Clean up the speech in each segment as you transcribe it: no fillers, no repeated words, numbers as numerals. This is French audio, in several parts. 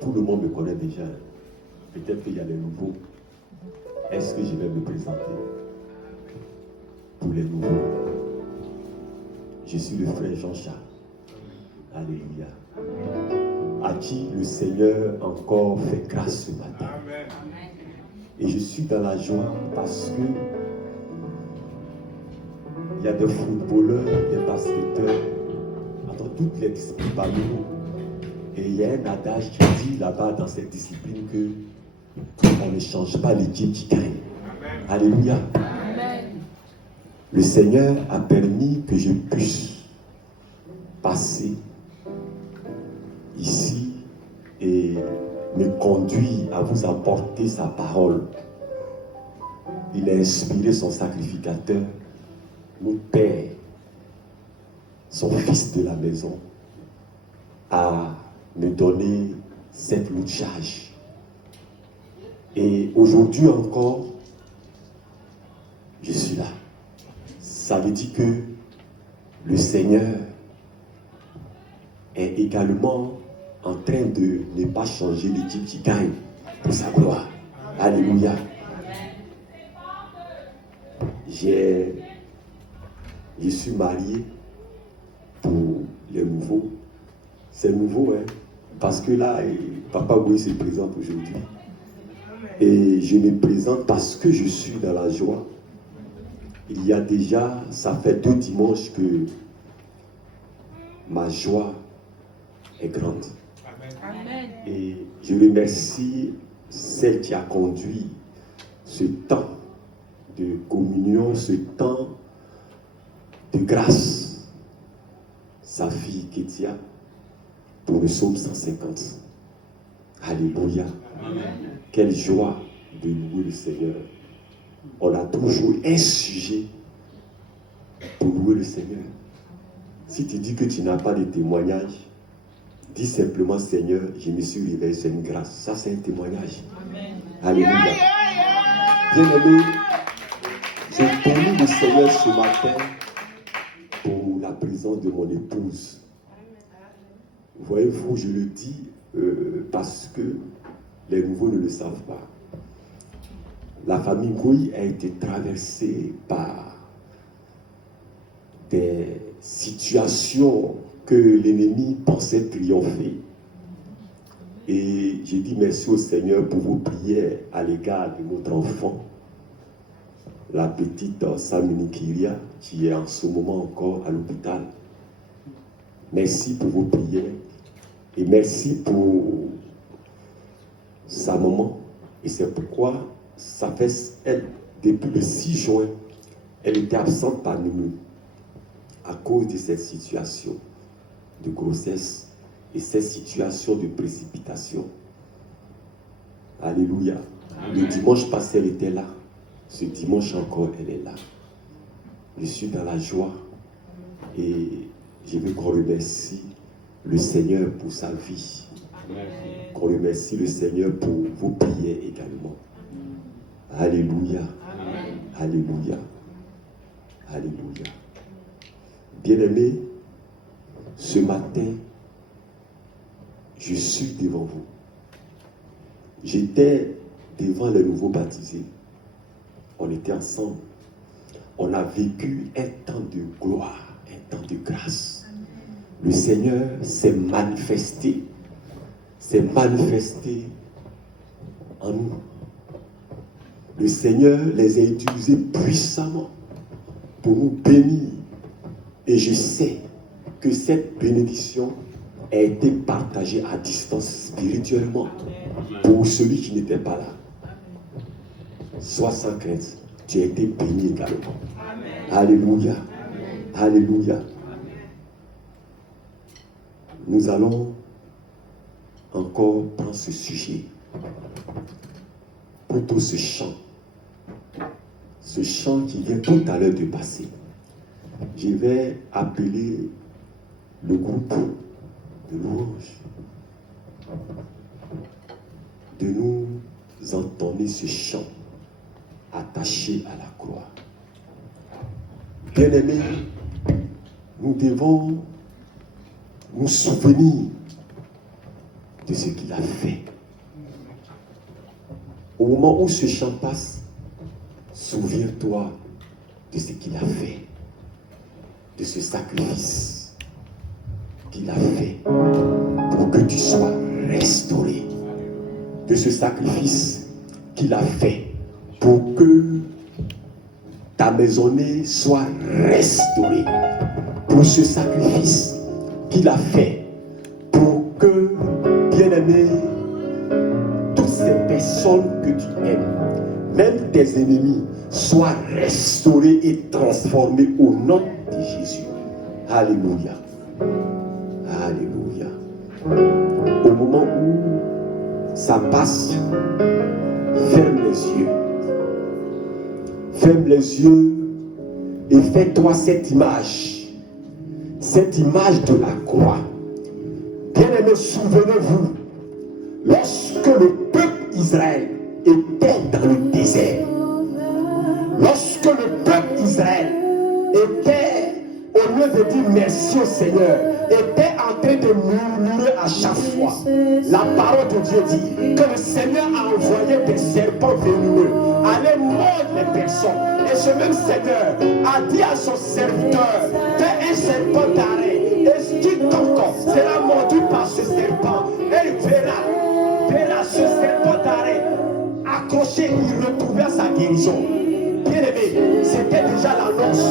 tout le monde me connaît déjà. Peut-être qu'il y a des nouveaux. Est-ce que je vais me présenter pour les nouveaux? Je suis le frère Jean-Charles. Alléluia. À qui le Seigneur encore fait grâce ce matin. Et je suis dans la joie parce que il y a des footballeurs, des basketteurs, entre toutes les disciplines parmi nous. Et il y a un adage qui dit là-bas dans cette discipline que on ne change pas l'équipe qui gagne. Alléluia. Amen. Le Seigneur a permis que je puisse passer ici et me conduire à vous apporter sa parole. Il a inspiré son sacrificateur, notre Père, son fils de la maison, à me donner cette lourde charge. Et aujourd'hui encore, je suis là. Ça veut dire que le Seigneur est également en train de ne pas changer l'équipe qui gagne pour sa gloire. Alléluia. Je suis marié pour les nouveaux. C'est nouveau, hein? Parce que là, Papa Boui se présente aujourd'hui. Et je me présente parce que je suis dans la joie. Il y a déjà, ça fait 2 dimanches que ma joie est grande. Amen. Et je remercie celle qui a conduit ce temps de communion, ce temps de grâce, sa fille Kétia, pour le psaume 150. Alléluia. Amen. Quelle joie de louer le Seigneur. On a toujours un sujet pour louer le Seigneur. Si tu dis que tu n'as pas de témoignage, dis simplement Seigneur, je me suis réveillé, c'est une grâce. Ça, c'est un témoignage. Amen. Alléluia. Bien-aimé, je bénis le Seigneur ce matin pour la présence de mon épouse. Voyez-vous, je le dis parce que les nouveaux ne le savent pas. La famille Gouy a été traversée par des situations que l'ennemi pensait triompher. Et j'ai dit merci au Seigneur pour vos prières à l'égard de notre enfant, la petite Samini Kyria, qui est en ce moment encore à l'hôpital. Merci pour vos prières et merci pour sa maman. Et c'est pourquoi ça fait, elle, depuis le 6 juin, elle était absente parmi nous à cause de cette situation de grossesse et cette situation de précipitation. Alléluia. Amen. Le dimanche passé, elle était là. Ce dimanche encore, elle est là. Je suis dans la joie et je veux qu'on remercie le Seigneur pour sa vie. Qu'on remercie le Seigneur pour vos prières également. Alléluia. Amen. Alléluia. Alléluia. Bien-aimés, ce matin, je suis devant vous. J'étais devant les nouveaux baptisés. On était ensemble. On a vécu un temps de gloire, un temps de grâce. Le Seigneur s'est manifesté en nous. Le Seigneur les a utilisés puissamment pour nous bénir. Et je sais que cette bénédiction a été partagée à distance spirituellement pour celui qui n'était pas là. Sois sans crainte, tu as été béni également. Amen. Alléluia. Amen. Alléluia. Amen. Nous allons encore prendre ce sujet, plutôt ce chant qui vient tout à l'heure de passer. Je vais appeler le groupe de louanges de nous entonner ce chant attaché à la croix. Bien-aimés, nous devons nous souvenir de ce qu'il a fait. Au moment où ce chant passe, souviens-toi de ce qu'il a fait, de ce sacrifice qu'il a fait pour que tu sois restauré, de ce sacrifice qu'il a fait pour que ta maisonnée soit restaurée, pour ce sacrifice qu'il a fait pour que, bien-aimé, toutes ces personnes que tu aimes, même tes ennemis, soient restaurés et transformés au nom de Jésus. Alléluia. Alléluia. Au moment où ça passe, ferme les yeux. Ferme les yeux et fais-toi cette image de la croix. Bien-aimés, souvenez-vous, lorsque le peuple Israël était dans le désert, lorsque le peuple Israël était, au lieu de dire merci au Seigneur, était en train de murmurer à chaque fois, la parole de Dieu dit que le Seigneur a envoyé des serpents venimeux, allaient mordre les personnes. Et ce même Seigneur a dit à son serviteur, fais un serpent d'arrêt, et quiconque sera mordu par ce serpent, et il verra ce serpent d'arrêt accroché, il retrouvera sa guérison. Bien aimé, c'était déjà l'annonce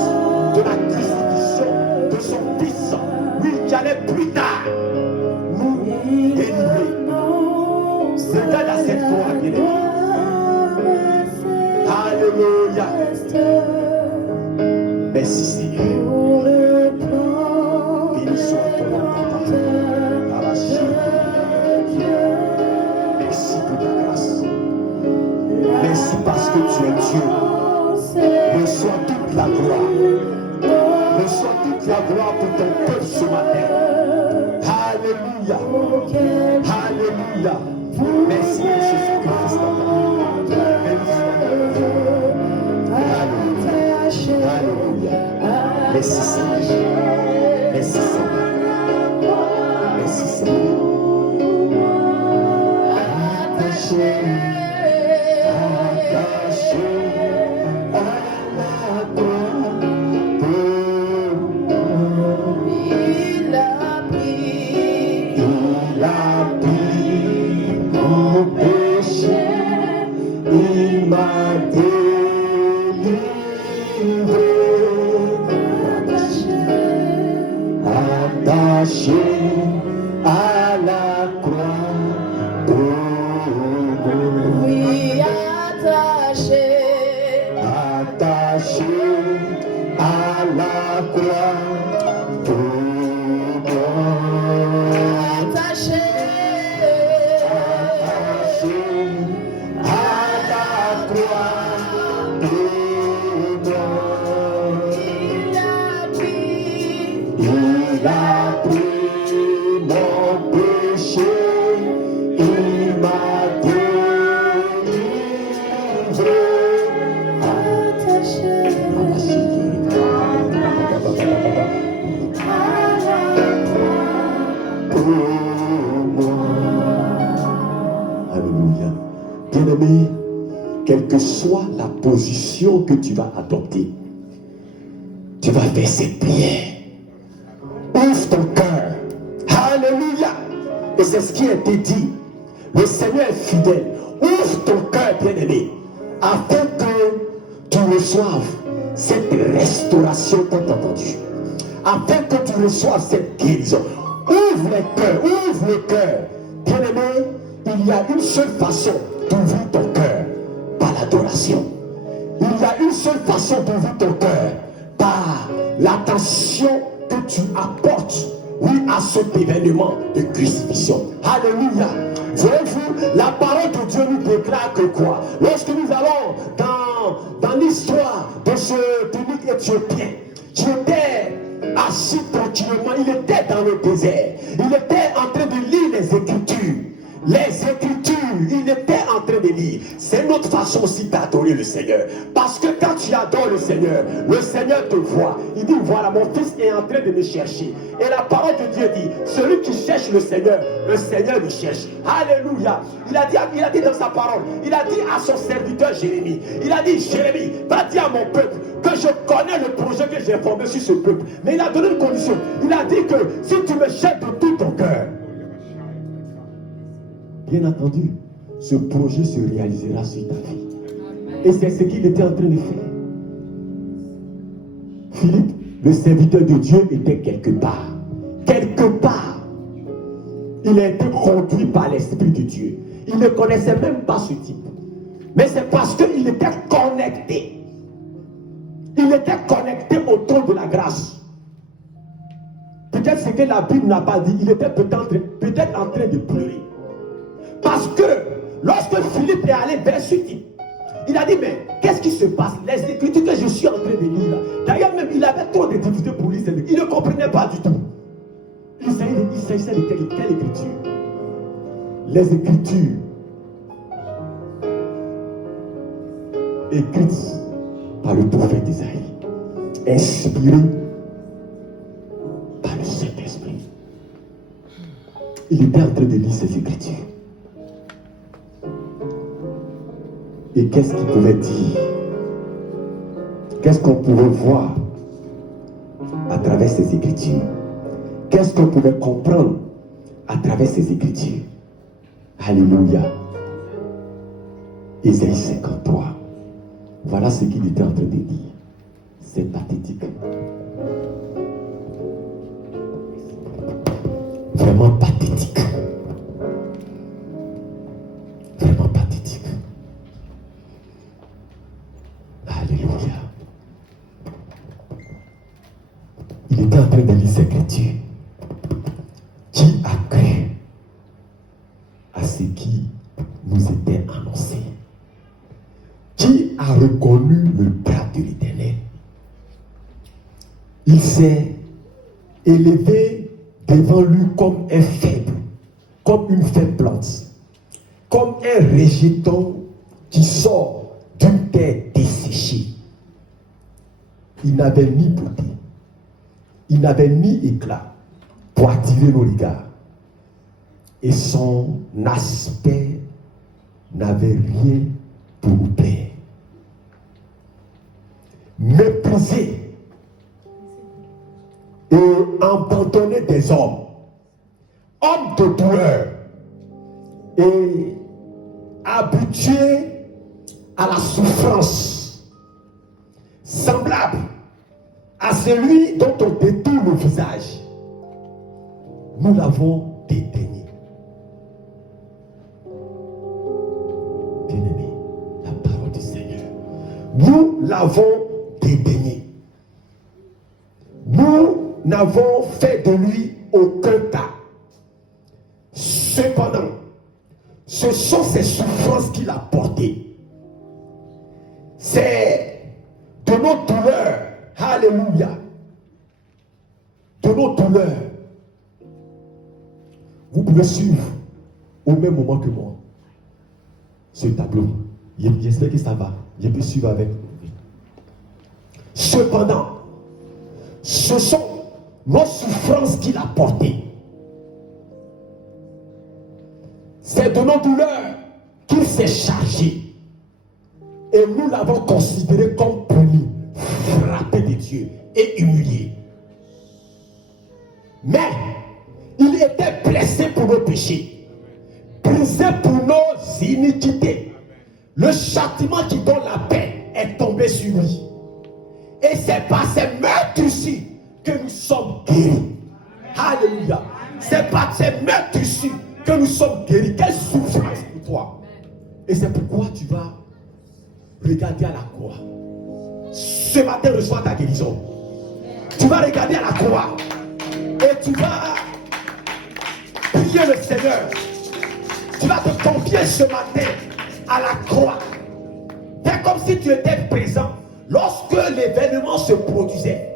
de la crucifixion de son fils, lui qui allait plus tard nous délivrer. Regarde à cette croix, bien aimé. Alléluia. Merci Seigneur. Béni soit ton nom, Papa. Merci pour ta grâce. Merci parce que tu es Dieu. Reçois toute la gloire. Reçois toute la gloire pour ton peuple ce matin. Alléluia. Alléluia. Merci pour ce sacrifice, Papa. Alléluia. Merci Seigneur. Merci Seigneur. Merci Seigneur. Attaché à la croix, il a pris mon péché, il m'a délivré. Attaché à la croix, oui, attaché à la croix, pour moi. Attaché à la croix, pour moi. Il a pris mon péché, il m'a délivré. Attaché pour moi. Alléluia. Bien-aimé, quelle que soit la position que tu vas adopter, tu vas faire cette prière. Ouvre ton cœur. Alléluia. Et c'est ce qui a été dit. Le Seigneur est fidèle. Ouvre ton cœur, bien-aimé, afin que tu reçoives cette restauration tant entendue. Afin que tu reçoives cette guérison. Ouvre les cœurs, ouvre le cœur. Bien-aimé, il y a une seule façon d'ouvrir ton cœur, par l'adoration. Il y a une seule façon d'ouvrir ton cœur, par l'attention que tu apportes, oui, à cet événement de crucifixion. Alléluia. Voyez-vous, la parole de Dieu nous déclare que quoi? Lorsque nous allons dans l'histoire de ce public éthiopien, qui était assis tranquillement, il était dans le désert, il était en train de lire les Écritures. Les Écritures, il était en train de lire. C'est notre façon aussi d'adorer le Seigneur. Parce que quand tu adores le Seigneur te voit. Il dit, voilà, mon fils est en train de me chercher. Et la parole de Dieu dit, celui qui cherche le Seigneur le cherche. Alléluia. Il a dit dans sa parole, il a dit à son serviteur Jérémie, il a dit, Jérémie, va dire à mon peuple que je connais le projet que j'ai formé sur ce peuple. Mais il a donné une condition. Il a dit que si tu me cherches de tout ton cœur, bien entendu, ce projet se réalisera sur ta vie. Et c'est ce qu'il était en train de faire. Philippe, le serviteur de Dieu, était quelque part. Quelque part. Il a été conduit par l'Esprit de Dieu. Il ne connaissait même pas ce type. Mais c'est parce qu'il était connecté. Il était connecté au trône de la grâce. Peut-être ce que la Bible n'a pas dit, il était peut-être en train de pleurer. Parce que lorsque Philippe est allé vers ce type, il a dit, mais qu'est-ce qui se passe? Les écritures que je suis en train de lire, d'ailleurs même il avait trop de difficultés pour lire, il ne comprenait pas du tout. Il s'agissait de quelle écriture? Les écritures écrites par le prophète Isaïe, inspirées par le Saint-Esprit. Il était en train de lire ces écritures. Et qu'est-ce qu'il pouvait dire? Qu'est-ce qu'on pouvait voir à travers ces écritures? Qu'est-ce qu'on pouvait comprendre à travers ces écritures? Alléluia. Ésaïe 53. Voilà ce qu'il était en train de dire. C'est pathétique. Vraiment pathétique. Vraiment pathétique. Alléluia. Il était en train de lire ces écritures. Qui a cru à ce qui nous était annoncé? Qui a reconnu le bras de l'Éternel? Il s'est élevé devant lui comme un faible, comme une faible plante, comme un rejeton qui sort d'une terre desséchée. Il n'avait ni beauté, il n'avait ni éclat pour attirer nos regards. Et son aspect n'avait rien pour nous plaire. Méprisé et abandonné des hommes, homme de douleur et habitué à la souffrance, semblable à celui dont on détourne le visage. Nous l'avons dédaigné. Bien-aimé, la parole du Seigneur. Nous l'avons dédaigné. Nous n'avons fait de lui aucun cas. Cependant, ce sont ces souffrances qu'il a portées. C'est de nos douleurs, alléluia, de nos douleurs. Vous pouvez suivre au même moment que moi ce tableau. J'espère que ça va. Je peux suivre avec. Cependant, ce sont nos souffrances qu'il a portées. C'est de nos douleurs qu'il s'est chargé. Et nous l'avons considéré comme puni, frappé de Dieu et humilié. Mais il était blessé pour nos péchés, brisé pour nos iniquités. Le châtiment qui donne la paix est tombé sur lui. Et c'est par ces meurtres-ci que nous sommes guéris. Alléluia. C'est par ces meurtres-ci que nous sommes guéris. Quelle souffrance pour toi. Et c'est pourquoi tu vas regarder à la croix. Ce matin, reçois ta guérison. Tu vas regarder à la croix. Et tu vas prier le Seigneur. Tu vas te confier ce matin à la croix. C'est comme si tu étais présent lorsque l'événement se produisait.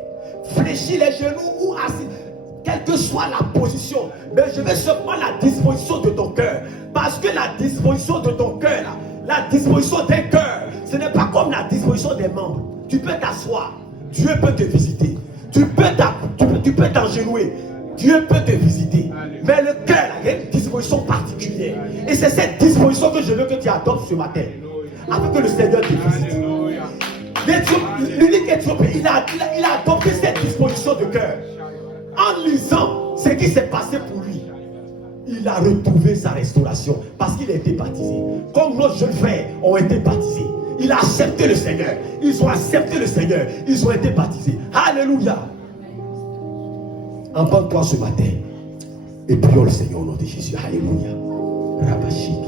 Fléchis les genoux ou assis, quelle que soit la position. Mais je vais seulement la disposition de ton cœur. Parce que la disposition de ton cœur, la disposition d'un cœur, ce n'est pas comme la disposition des membres. Dieu peut te visiter. Tu peux t'engenouiller. Dieu peut te visiter. Mais le cœur, il y a une disposition particulière. Et c'est cette disposition que je veux que tu adoptes ce matin. Afin que le Seigneur te visite. L'unique Éthiopien, il a adopté cette disposition de cœur. En lisant ce qui s'est passé pour lui, il a retrouvé sa restauration parce qu'il a été baptisé. Comme nos jeunes frères ont été baptisés. Il a accepté le Seigneur. Ils ont accepté le Seigneur. Ils ont été baptisés. Alléluia. Emporte-toi ce matin et prions le Seigneur au nom de Jésus. Alléluia. Rabashik.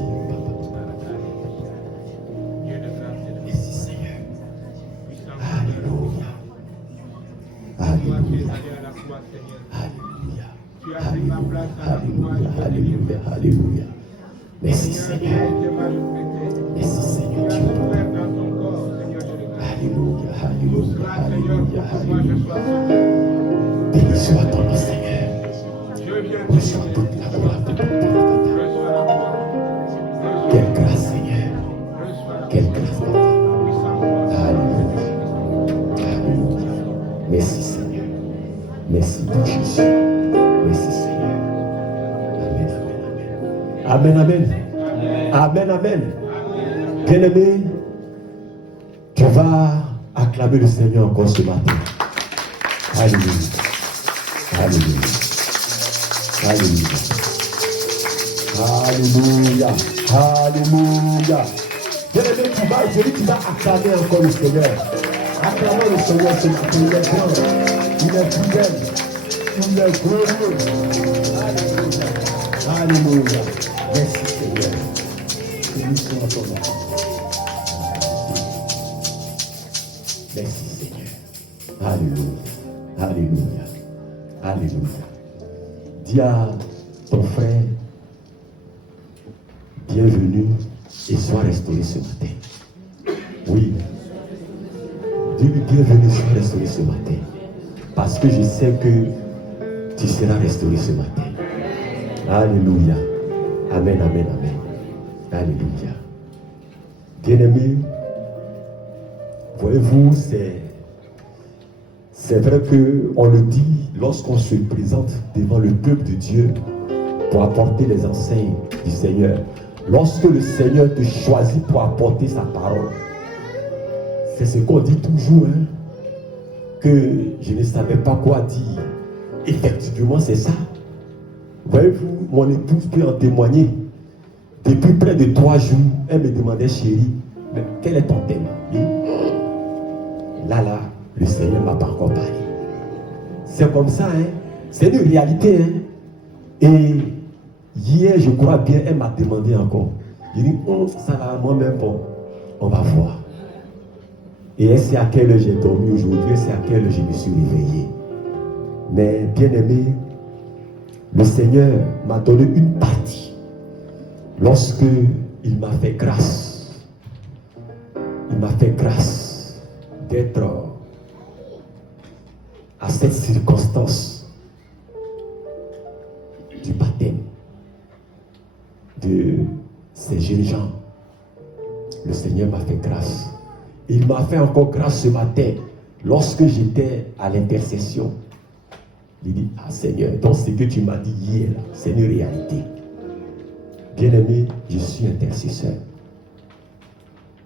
Merci Seigneur. Alléluia. Alléluia. Alléluia. Alléluia. Alléluia. Alléluia. Merci Seigneur. Merci Seigneur. Alléluia. Alléluia. Alléluia. Alléluia. Béni soit ton nom, Seigneur. Reçois toute la gloire de ton Père. Quelle grâce, Seigneur. Quelle grâce, Père. Alléluia. Alléluia. Merci, Seigneur. Merci, mon Jésus. Merci, Seigneur. Amen, amen, amen. Amen, amen. Amen. Bien-aimé, tu vas acclamer le Seigneur encore ce matin. Alléluia. Alléluia. Alléluia. Alléluia. Alléluia. Bien-aimé, tu vas acclamer encore le Seigneur. Acclamons le Seigneur ce matin. Il est grand. Il est fidèle. Il est glorieux. Alléluia. Alléluia. Merci Seigneur. Béni soit ton nom. Merci Seigneur. Alléluia. Alléluia. Alléluia. Dis à ton frère, bienvenue et sois restauré ce matin. Oui. Dis-lui bienvenue, sois restauré ce matin. Parce que je sais que tu seras restauré ce matin. Alléluia. Amen, amen, amen. Alléluia. Bien-aimés, voyez-vous, c'est vrai qu'on le dit lorsqu'on se présente devant le peuple de Dieu pour apporter les enseignes du Seigneur. Lorsque le Seigneur te choisit pour apporter sa parole, c'est ce qu'on dit toujours, hein, que je ne savais pas quoi dire. Effectivement, c'est ça. Voyez-vous, mon épouse peut en témoigner. Depuis près de 3 jours, elle me demandait, chérie, mais quel est ton thème? Là, le Seigneur ne m'a pas encore parlé. C'est comme ça, hein? C'est une réalité. Hein? Et hier, je crois bien, elle m'a demandé encore. Je dis, ça va, moi-même, bon, on va voir. Et elle sait à quelle heure j'ai dormi aujourd'hui, elle sait à quelle heure je me suis réveillé. Mais bien aimé, le Seigneur m'a donné une partie. Lorsque il m'a fait grâce, d'être à cette circonstance du baptême de ces jeunes gens. Le Seigneur m'a fait grâce. Il m'a fait encore grâce ce matin lorsque j'étais à l'intercession. Il dit, ah Seigneur, donc ce que tu m'as dit hier, c'est une réalité. Bien-aimé, je suis intercesseur.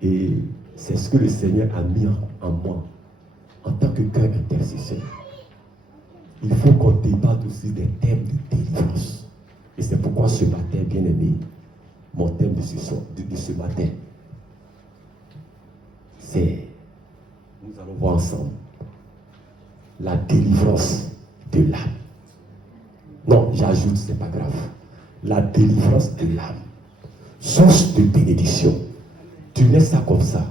Et c'est ce que le Seigneur a mis en moi, en tant que cœur intercesseur. Il faut qu'on débatte aussi des thèmes de délivrance. Et c'est pourquoi ce matin, bien-aimé, mon thème de ce matin, c'est, nous allons voir ensemble, la délivrance de l'âme. Non, j'ajoute, c'est pas grave. La délivrance de l'âme, source de bénédiction. Tu laisses ça comme ça.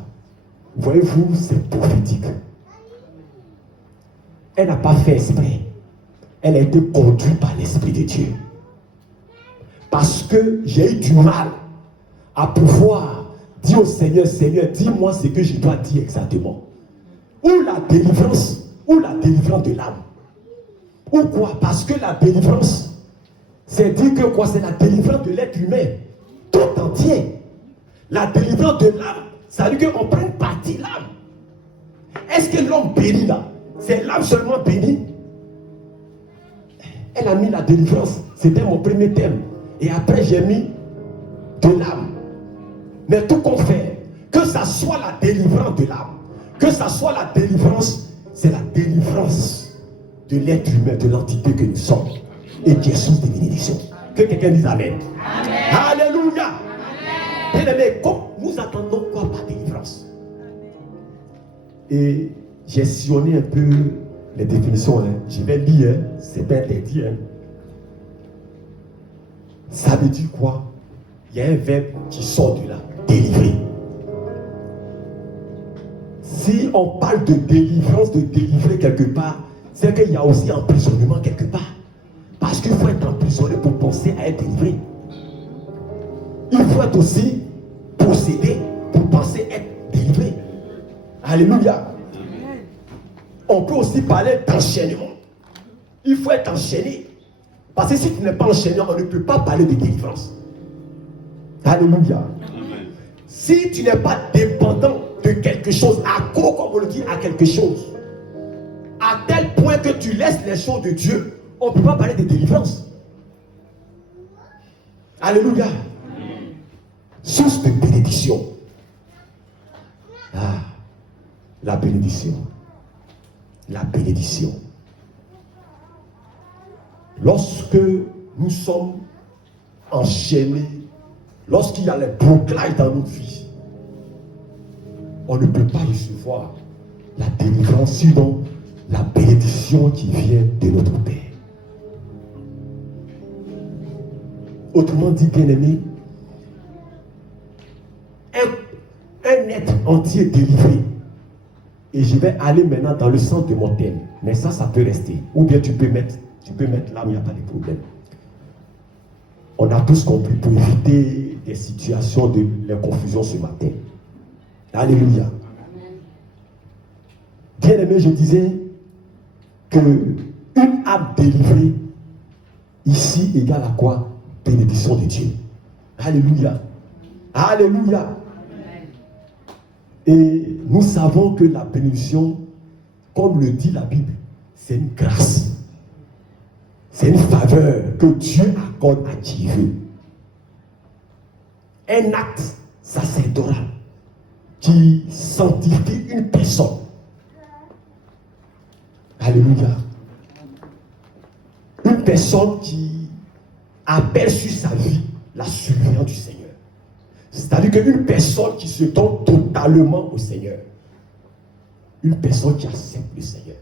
Voyez-vous, c'est prophétique. Elle n'a pas fait exprès. Elle a été conduite par l'Esprit de Dieu. Parce que j'ai eu du mal à pouvoir dire au Seigneur, Seigneur, dis-moi ce que je dois dire exactement. Ou la délivrance de l'âme. Ou quoi? Parce que la délivrance, c'est dire que quoi? C'est la délivrance de l'être humain, tout entier. La délivrance de l'âme, ça veut dire qu'on prenne partie l'âme. Est-ce que l'homme périt là? C'est l'âme seulement bénie. Elle a mis la délivrance. C'était mon premier thème. Et après, j'ai mis de l'âme. Mais tout qu'on fait, que ça soit la délivrance de l'âme, que ça soit la délivrance, c'est la délivrance de l'être humain, de l'entité que nous sommes. Et qui est source de bénédiction. Que quelqu'un dise Amen. Amen. Alléluia. Bien aimé, nous attendons quoi par délivrance? Et j'ai sillonné un peu les définitions. Je vais lire, c'est pas interdit. Ça veut dire quoi? Il y a un verbe qui sort de là, délivrer. Si on parle de délivrance, de délivrer quelque part, c'est qu'il y a aussi emprisonnement quelque part. Parce qu'il faut être emprisonné pour penser à être délivré. Il faut être aussi possédé pour penser être délivré. Alléluia. On peut aussi parler d'enchaînement. Il faut être enchaîné. Parce que si tu n'es pas enchaîné, on ne peut pas parler de délivrance. Alléluia. Si tu n'es pas dépendant de quelque chose, accro, comme on le dit, à quelque chose, à tel point que tu laisses les choses de Dieu, on ne peut pas parler de délivrance. Alléluia. Source de bénédiction. Ah, la bénédiction. La bénédiction. Lorsque nous sommes enchaînés, lorsqu'il y a les bouclages dans nos vies, on ne peut pas recevoir la délivrance, sinon la bénédiction qui vient de notre Père. Autrement dit, bien-aimé, un être entier délivré. Et je vais aller maintenant dans le sens de mon thème. Mais ça peut rester. Ou bien tu peux mettre là, il n'y a pas de problème. On a tous compris pour éviter des situations de la confusion ce matin. Alléluia. Bien-aimé, je disais que une âme délivrée ici égale à quoi? Bénédiction de Dieu. Alléluia. Alléluia. Et nous savons que la bénédiction, comme le dit la Bible, c'est une grâce. C'est une faveur que Dieu accorde à qui veut. Un acte sacerdotal qui sanctifie une personne. Alléluia. Une personne qui appelle sur sa vie la surveillance du Seigneur. C'est-à-dire qu'une personne qui se donne totalement au Seigneur. Une personne qui accepte le Seigneur.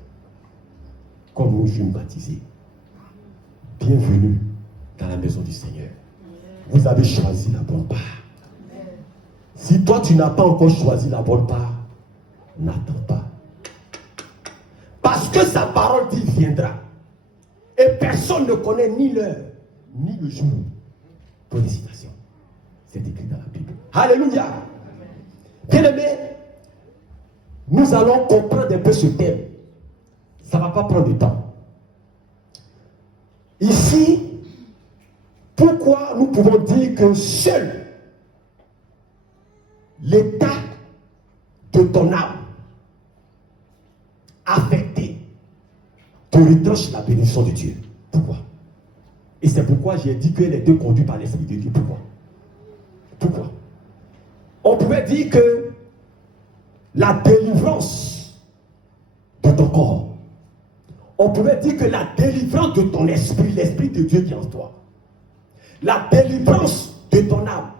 Comme nous jeunes baptisés. Bienvenue dans la maison du Seigneur. Vous avez choisi la bonne part. Si toi tu n'as pas encore choisi la bonne part, n'attends pas. Parce que sa parole dit viendra. Et personne ne connaît ni l'heure, ni le jour. Pour les citations. C'est écrit dans la Bible. Alléluia. Bien-aimé, nous allons comprendre un peu ce thème. Ça ne va pas prendre de temps. Ici, pourquoi nous pouvons dire que seul l'état de ton âme affecté te retranche la bénédiction de Dieu. Pourquoi? Et c'est pourquoi j'ai dit qu'elle était conduite par l'Esprit de Dieu. Pourquoi? On pouvait dire que la délivrance de ton corps, on pouvait dire que la délivrance de ton esprit, l'Esprit de Dieu qui est en toi, la délivrance de ton âme,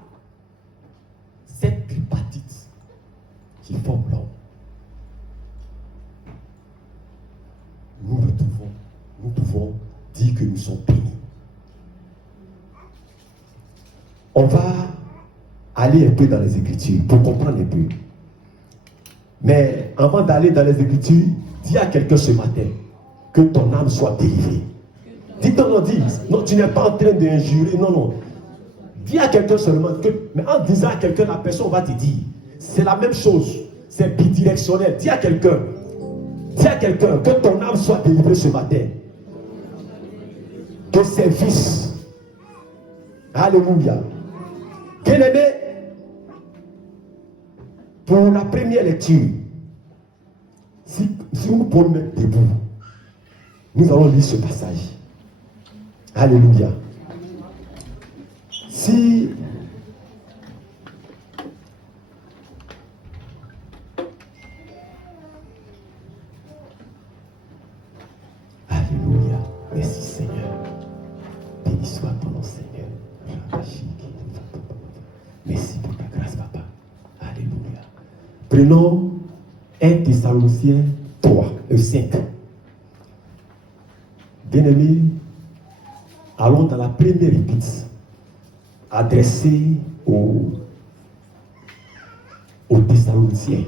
cette tripartite qui forme l'homme, nous pouvons dire que nous sommes bénis. On va aller un peu dans les Écritures pour comprendre un peu. Mais avant d'aller dans les Écritures, dis à quelqu'un ce matin que ton âme soit délivrée. Non, tu n'es pas en train d'injurer, non. Dis à quelqu'un seulement que, mais en disant à quelqu'un, la personne va te dire, c'est la même chose, c'est bidirectionnel. Dis à quelqu'un que ton âme soit délivrée ce matin de ses vices. Alléluia. Bien-aimé, pour la première lecture, Si nous pouvons mettre debout, nous allons lire ce passage. Alléluia. Si Alléluia. Merci Seigneur. Béni soit ton nom Seigneur. Merci pour ta grâce Papa. Alléluia. Prenons 1 Thessaloniciens 5. Bien-aimés, allons dans la première épître adressée aux Thessaloniciens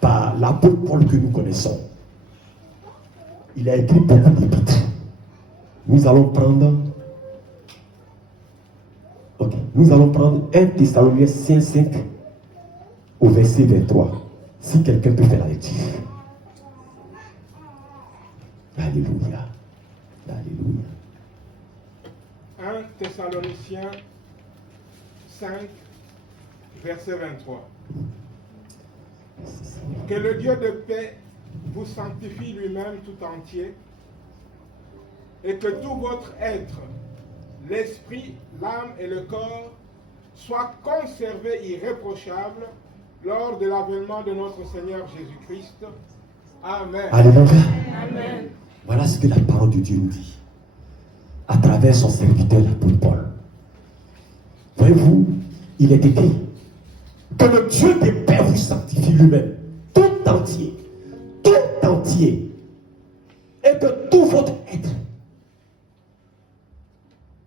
par l'apôtre Paul que nous connaissons. Il a écrit beaucoup d'épîtres. Nous allons prendre 1 Thessaloniciens 5 au verset 23. Si quelqu'un peut faire la lecture. Alléluia. Alléluia. 1 Thessaloniciens 5, verset 23. Que le Dieu de paix vous sanctifie lui-même tout entier, et que tout votre être, l'esprit, l'âme et le corps, soient conservés irréprochables lors de l'avènement de notre Seigneur Jésus-Christ. Amen. Alléluia. Amen. Voilà ce que la parole de Dieu nous dit à travers son serviteur, l'apôtre Paul. Voyez-vous, il est écrit que le Dieu de paix vous sanctifie lui-même, tout entier, et que tout votre être,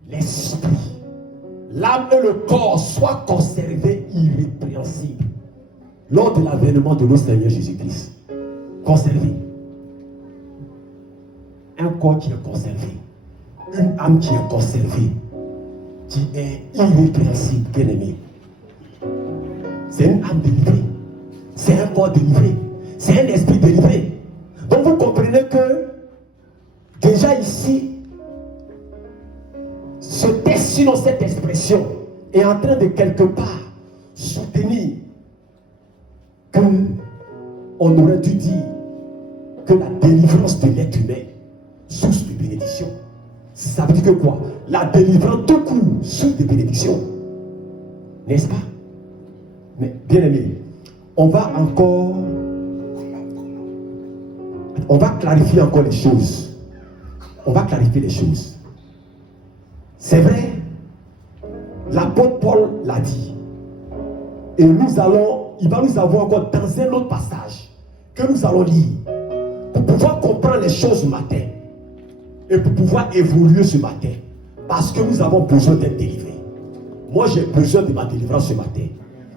l'esprit, l'âme et le corps soient conservés irrépréhensibles lors de l'avènement de notre Seigneur Jésus-Christ. Conservé. Un corps qui est conservé, une âme qui est conservée, qui est irrépréhensible, bien aimé. C'est une âme délivrée, c'est un corps délivré, c'est un esprit délivré. Donc vous comprenez que déjà ici, ce texte, sinon cette expression, est en train de quelque part soutenir que on aurait dû dire que la délivrance de l'être humain, source de bénédiction. Ça veut dire que quoi? La délivrance tout court, source de bénédiction. N'est-ce pas? Mais bien aimé, on va clarifier encore les choses. On va clarifier les choses. C'est vrai, l'apôtre Paul l'a dit. Et il va nous avoir encore dans un autre passage que nous allons lire pour pouvoir comprendre les choses ce matin et pour pouvoir évoluer ce matin. Parce que nous avons besoin d'être délivrés. Moi, j'ai besoin de ma délivrance ce matin.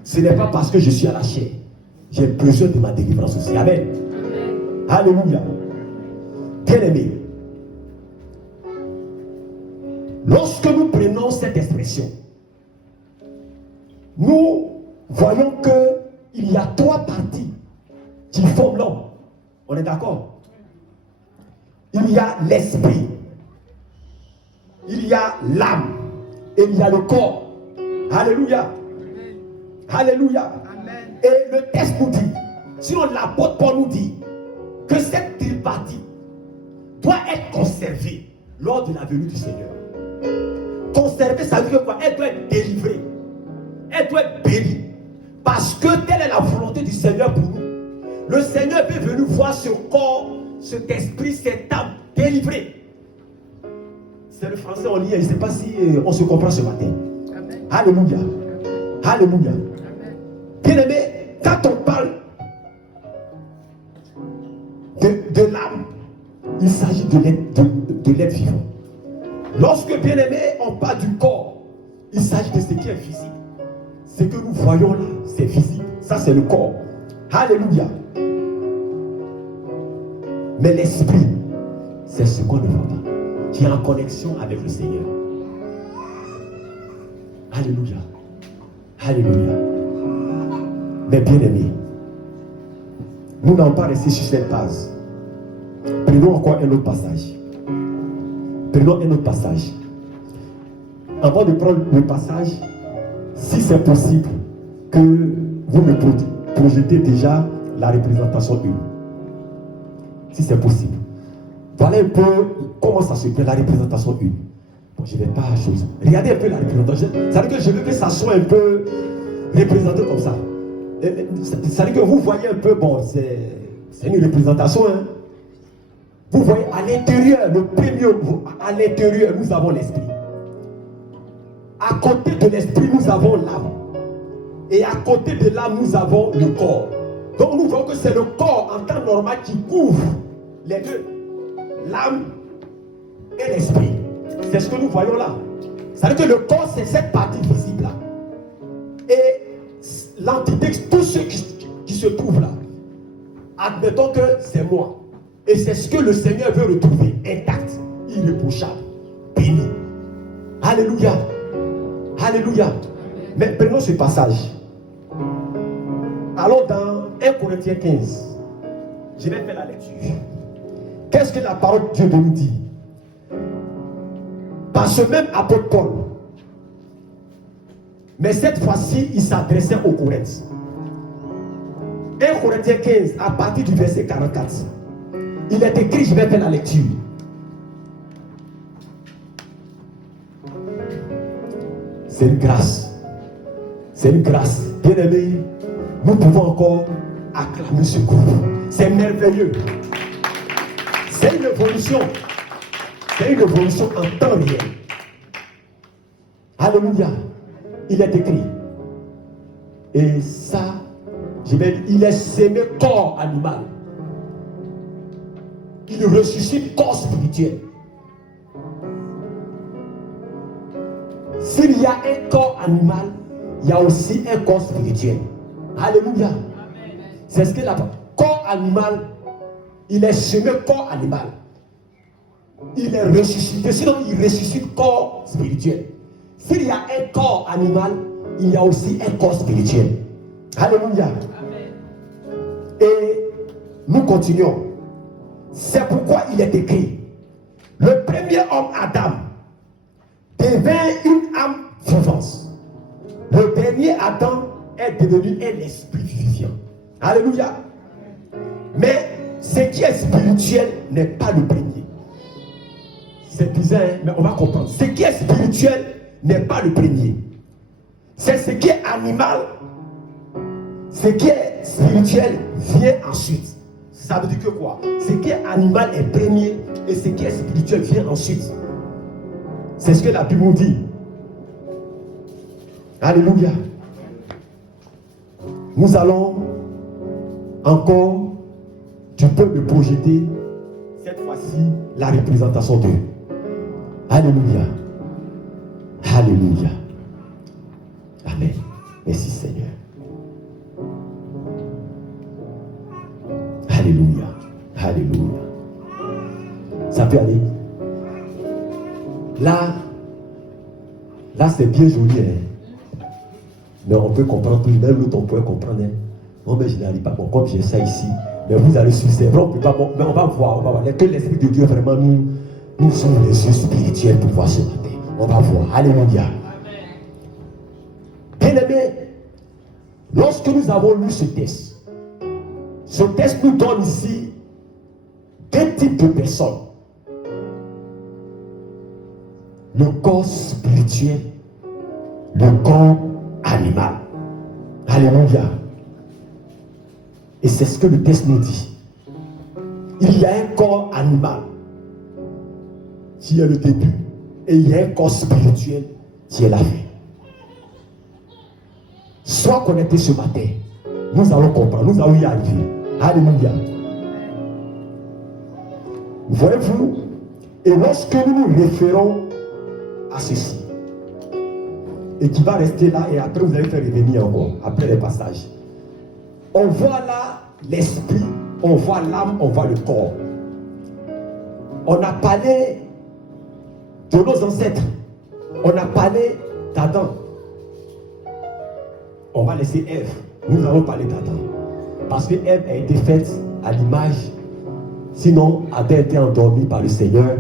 Ce n'est pas parce que je suis à la chair. J'ai besoin de ma délivrance aussi. Amen. Amen. Alléluia. Bien-aimés, lorsque nous prenons cette expression, nous voyons qu'il y a trois parties qui forment l'homme. On est d'accord? Il y a l'esprit, il y a l'âme et il y a le corps. Alléluia. Amen. Alléluia. Amen. Et le texte nous dit, sinon l'apôtre Paul nous dit, que cette tripartie doit être conservée lors de la venue du Seigneur. Conservée, ça veut dire quoi? Elle doit être délivrée. Elle doit être bénie. Parce que telle est la volonté du Seigneur pour nous. Le Seigneur est venu voir ce corps, cet esprit, cette âme délivrée. C'est le français, on lit, je ne sais pas si on se comprend ce matin. Amen. Alléluia. Amen. Alléluia. Bien aimé, quand on parle de l'âme, il s'agit de l'être vivant. Lorsque, bien aimé, on parle du corps, il s'agit de ce qui est physique. Ce que nous voyons là, c'est physique. Ça, c'est le corps. Alléluia. Mais l'esprit, c'est ce qu'on ne voit pas, qui est en connexion avec le Seigneur. Alléluia. Alléluia. Mais bien aimés, nous n'allons pas rester sur cette base. Prenons encore un autre passage. Prenons un autre passage. Avant de prendre le passage, si c'est possible que vous me projetez déjà la représentation 1. Si c'est possible. Voilà un peu comment ça se fait, la représentation 1. Bon, je ne vais pas chose. Regardez un peu la représentation. Ça veut dire que je veux que ça soit un peu représenté comme ça. Ça veut dire que vous voyez un peu, bon, c'est une représentation. Hein. Vous voyez à l'intérieur, le premier, à l'intérieur, nous avons l'esprit. À côté de l'esprit, nous avons l'âme. Et à côté de l'âme, nous avons le corps. Donc nous voyons que c'est le corps en temps normal qui couvre les deux. L'âme et l'esprit. C'est ce que nous voyons là. Ça veut dire que le corps, c'est cette partie visible là. Et l'entité, tout ce qui se trouve là, admettons que c'est moi. Et c'est ce que le Seigneur veut retrouver, intact, irréprochable, béni. Alléluia. Alléluia. Mais prenons ce passage. Allons dans 1 Corinthiens 15. Je vais faire la lecture. Qu'est-ce que la parole de Dieu nous dit? Par ce même apôtre Paul. Mais cette fois-ci, il s'adressait aux Corinthiens. 1 Corinthiens 15, à partir du verset 44. Il est écrit, je vais faire la lecture. C'est une grâce. C'est une grâce. Bien aimé, nous pouvons encore acclamer ce groupe. C'est merveilleux. C'est une évolution. C'est une évolution en temps réel. Alléluia. Il est écrit. Et ça, je vais dire, il est sémé corps animal. Il ressuscite corps spirituel. S'il y a un corps animal, il y a aussi un corps spirituel. Alléluia. C'est ce que la corps animal, il est semé corps animal. Il est ressuscité, sinon il ressuscite corps spirituel. S'il y a un corps animal, il y a aussi un corps spirituel. Alléluia. Et nous continuons. C'est pourquoi il est écrit, le premier homme Adam devint une âme vivante. Le dernier Adam est devenu un esprit vivant. Alléluia. Mais ce qui est spirituel n'est pas le premier. C'est bizarre, hein? Mais on va comprendre. Ce qui est spirituel n'est pas le premier. C'est ce qui est animal. Ce qui est spirituel vient ensuite. Ça veut dire que quoi? Ce qui est animal est premier et ce qui est spirituel vient ensuite. C'est ce que la Bible nous dit. Alléluia. Nous allons encore, tu peux me projeter cette fois-ci la représentation de Dieu. Alléluia. Alléluia. Amen. Merci Seigneur. Alléluia. Alléluia. Ça peut aller. Là c'est bien joli. Hein? Mais on peut comprendre plus. Même l'autre on peut comprendre. Hein? Non mais je n'arrive pas. Bon, comme j'ai ça ici. Mais vous allez suivre. C'est vrai, on peut pas. Bon, mais on va voir. Que l'Esprit de Dieu vraiment nous ouvre les yeux spirituels pour voir ce matin. On va voir. Alléluia. Bien aimé, lorsque nous avons lu ce texte nous donne ici deux types de personnes. Le corps spirituel, le corps animal. Alléluia. Et c'est ce que le texte nous dit. Il y a un corps animal qui est le début et il y a un corps spirituel qui est la fin. Sois connecté ce matin. Nous allons comprendre, nous allons y arriver. Alléluia. Voyez-vous, et lorsque nous nous référons à ceci, et qui va rester là, et après vous allez faire revenir encore, après les passages, on voit là l'esprit, on voit l'âme, on voit le corps. On a parlé de nos ancêtres, on a parlé d'Adam. On va laisser Ève. Nous allons parler d'Adam. Parce que Ève a été faite à l'image. Sinon, Adam était endormi par le Seigneur.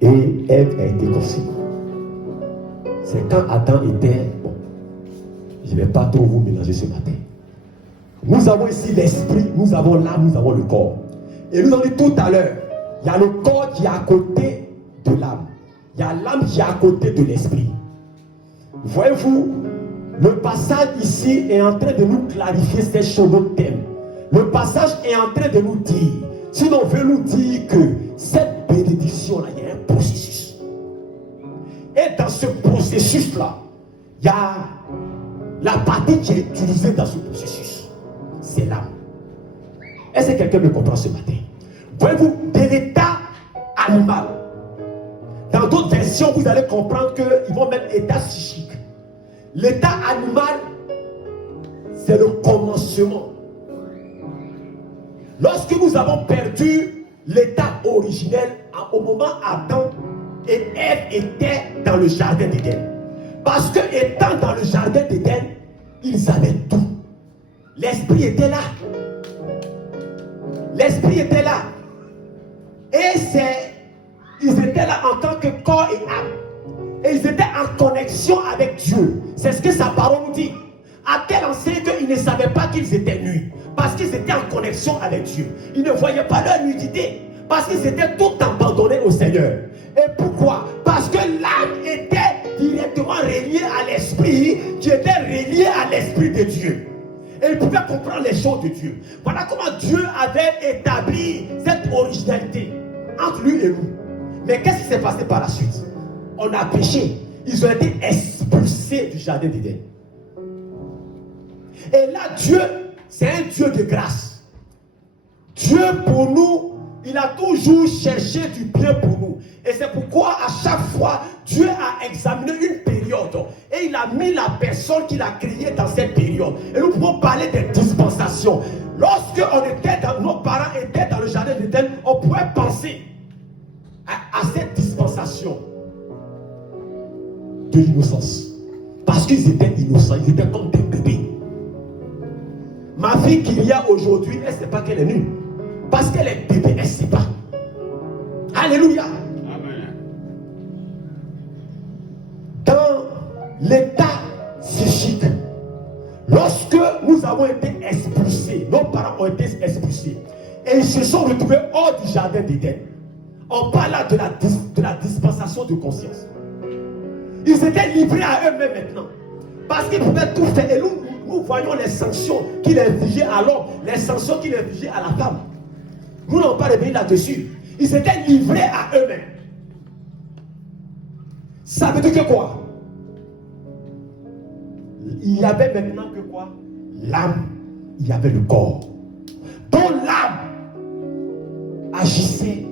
Et Ève a été conçue. C'est quand Adam était... Bon, je ne vais pas trop vous mélanger ce matin. Nous avons ici l'esprit, nous avons l'âme, nous avons le corps. Et nous avons dit tout à l'heure, il y a le corps qui est à côté de l'âme. Il y a l'âme qui est à côté de l'esprit. Voyez-vous, le passage ici est en train de nous clarifier ces choses, notre thème. Le passage est en train de nous dire, sinon on veut nous dire que cette bénédiction-là, il y a un processus. Et dans ce processus-là, il y a la partie qui est utilisée dans ce processus. C'est l'âme. Est-ce que quelqu'un me comprend ce matin? Voyez-vous, de l'état animal. Dans d'autres versions, vous allez comprendre qu'ils vont mettre état psychique. L'état animal, c'est le commencement. Lorsque nous avons perdu l'état originel, au moment Adam et Ève étaient dans le jardin d'Éden. Parce que étant dans le jardin d'Éden, ils avaient tout. L'esprit était là. L'esprit était là. Et ils étaient là en tant que corps et âme. Et ils étaient en connexion avec Dieu. C'est ce que sa parole nous dit. À tel enseigne qu'ils ne savaient pas qu'ils étaient nus. Parce qu'ils étaient en connexion avec Dieu. Ils ne voyaient pas leur nudité. Parce qu'ils étaient tout abandonnés au Seigneur. Et pourquoi? Parce que l'âme était directement reliée à l'esprit, qui était relié à l'esprit de Dieu. Et ils pouvaient comprendre les choses de Dieu. Voilà comment Dieu avait établi cette originalité entre lui et nous. Mais qu'est-ce qui s'est passé par la suite? On a péché. Ils ont été expulsés du jardin d'Éden. Et là, Dieu, c'est un Dieu de grâce. Dieu pour nous, il a toujours cherché du bien pour nous. Et c'est pourquoi à chaque fois, Dieu a examiné une période. Et il a mis la personne qu'il a créée dans cette période. Et nous pouvons parler des dispensations. Lorsque nos parents étaient dans le jardin d'Éden, on pouvait penser à cette dispensation de l'innocence. Parce qu'ils étaient innocents, ils étaient comme des bébés. Ma fille qu'il y a aujourd'hui, elle ne sait pas qu'elle est nue. Parce qu'elle est bébé, elle ne sait pas. Alléluia. Amen. Dans l'état psychique, lorsque nous avons été expulsés, nos parents ont été expulsés, et ils se sont retrouvés hors du jardin d'Éden. On parle là de la dispensation de conscience. Ils étaient livrés à eux-mêmes maintenant. Parce qu'ils pouvaient tout faire. Et nous voyons les sanctions qu'il infligeait à l'homme, les sanctions qu'il infligeait à la femme. Nous n'avons pas revenu là-dessus. Ils étaient livrés à eux-mêmes. Ça veut dire que quoi? Il y avait maintenant que quoi? L'âme, il y avait le corps. Donc l'âme agissait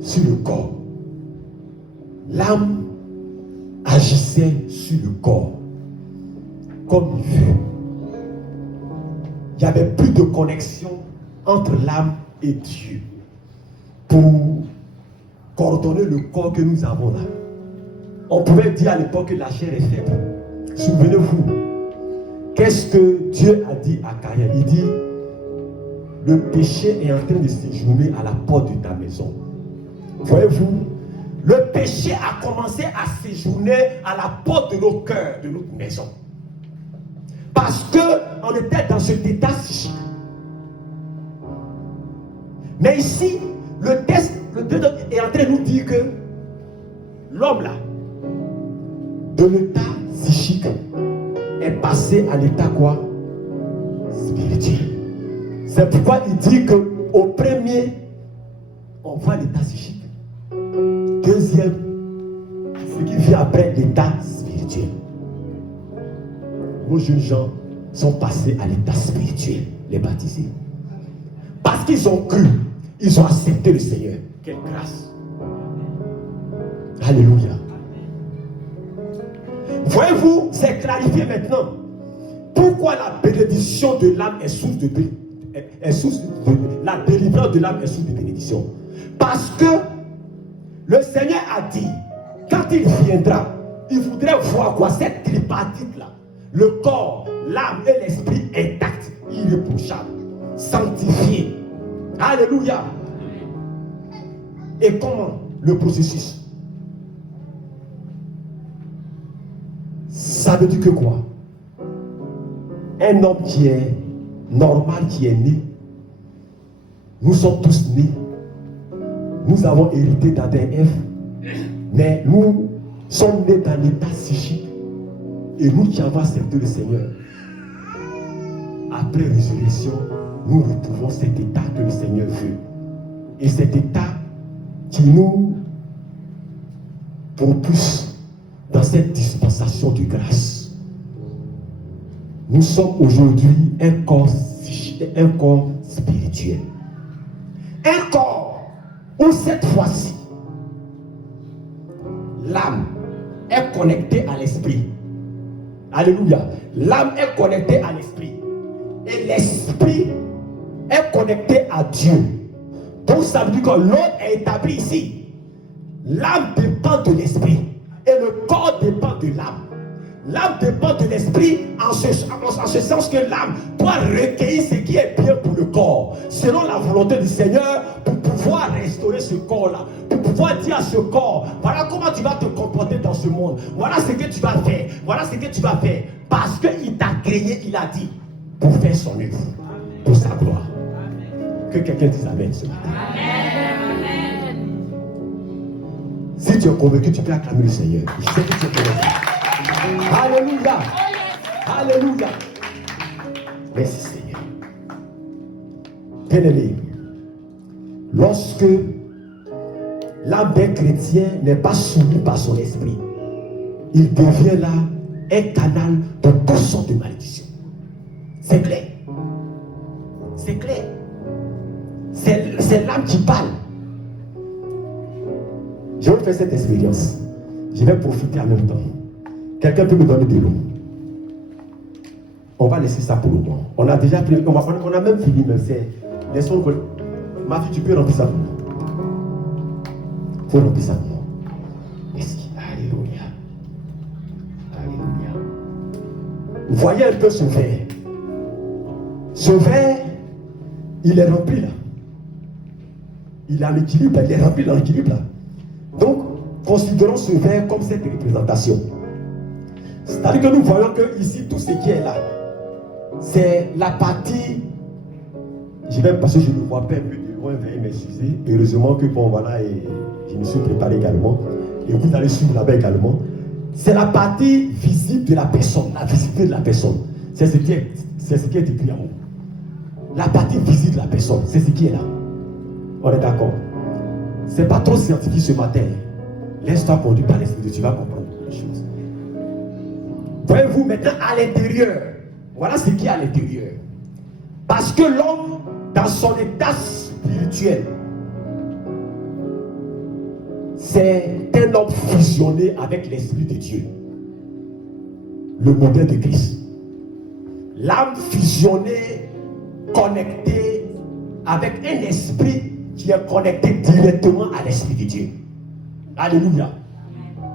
sur le corps. L'âme agissait sur le corps. Comme il veut. Il n'y avait plus de connexion entre l'âme et Dieu pour coordonner le corps que nous avons là. On pouvait dire à l'époque que la chair est faible. Souvenez-vous, qu'est-ce que Dieu a dit à Caïn? Il dit, le péché est en train de séjourner à la porte de ta maison. Voyez-vous, le péché a commencé à séjourner à la porte de nos cœurs, de notre maison. Parce qu'on était dans cet état psychique. Mais ici, le texte est en train de nous dire que l'homme là, de l'état psychique, est passé à l'état quoi? Spirituel. C'est pourquoi il dit qu'au premier, on voit l'état psychique. Deuxième, ce qui vient après, l'état spirituel. Nos jeunes gens sont passés à l'état spirituel, les baptisés. Parce qu'ils ont cru, ils ont accepté le Seigneur. Quelle grâce. Alléluia. Voyez-vous, c'est clarifié maintenant. Pourquoi la bénédiction de l'âme est source de la délivrance de l'âme est source de bénédiction. Parce que le Seigneur a dit, quand il viendra, il voudrait voir quoi? Cette tripartite-là. Le corps, l'âme et l'esprit intacts, irréprochables, sanctifiés. Alléluia. Et comment le processus? Ça veut dire que quoi? Un homme qui est normal qui est né. Nous sommes tous nés. Nous avons hérité d'ADN, mais nous sommes nés dans l'état psychique. Et nous qui avons accepté le Seigneur, après résurrection, nous retrouvons cet état que le Seigneur veut. Et cet état qui nous propulse dans cette dispensation de grâce. Nous sommes aujourd'hui un corps spirituel. Un corps où cette fois-ci, l'âme est connectée à l'esprit. Alléluia. L'âme est connectée à l'esprit. Et l'esprit est connecté à Dieu. Donc ça veut dire que l'ordre est établi ici. L'âme dépend de l'esprit. Et le corps dépend de l'âme. L'âme dépend de l'esprit en ce sens que l'âme doit recueillir ce qui est bien pour le corps, selon la volonté du Seigneur, pour pouvoir restaurer ce corps-là, pour pouvoir dire à ce corps, voilà comment tu vas te comporter dans ce monde, voilà ce que tu vas faire, voilà ce que tu vas faire, parce qu'il t'a créé, il a dit, pour faire son œuvre, pour sa gloire. Que quelqu'un dise Amen ce matin. Amen. Si tu es convaincu, tu peux acclamer le Seigneur. Je sais que tu es convaincu. Alléluia. Alléluia. Merci Seigneur. Bien-aimé, lorsque l'âme d'un chrétien n'est pas soumise par son esprit, il devient là un canal de toutes sortes de malédictions. C'est clair. C'est clair. C'est l'âme qui parle. Je vais faire cette expérience. Je vais profiter en même temps. Quelqu'un peut me donner de l'eau? On va laisser ça pour le moment. On a déjà pris, on a même fini, mais c'est. Laissons que. Ma fille, tu peux remplir ça pour moi. Il faut remplir ça pour moi. Merci. Alléluia. Alléluia. Vous voyez un peu ce verre. Ce verre, il est rempli là. Il est en équilibre, il est rempli dans l'équilibre là. Donc, considérons ce verre comme cette représentation. C'est-à-dire que nous voyons que ici, tout ce qui est là, c'est la partie. Je vais parce que je ne vois pas un peu de loin, veuillez m'excuser. Heureusement que bon voilà, et je me suis préparé également. Et vous allez suivre là-bas également. C'est la partie visible de la personne, la visibilité de la personne. C'est ce qui est écrit en haut. La partie visible de la personne, c'est ce qui est là. On est d'accord. C'est pas trop scientifique ce matin. Laisse-toi conduire par l'esprit, tu vas comprendre les choses. Voyez-vous maintenant à l'intérieur. Voilà ce qu'il y a à l'intérieur. Parce que l'homme, dans son état spirituel, c'est un homme fusionné avec l'Esprit de Dieu. Le modèle de Christ. L'âme fusionnée, connectée avec un esprit qui est connecté directement à l'Esprit de Dieu. Alléluia.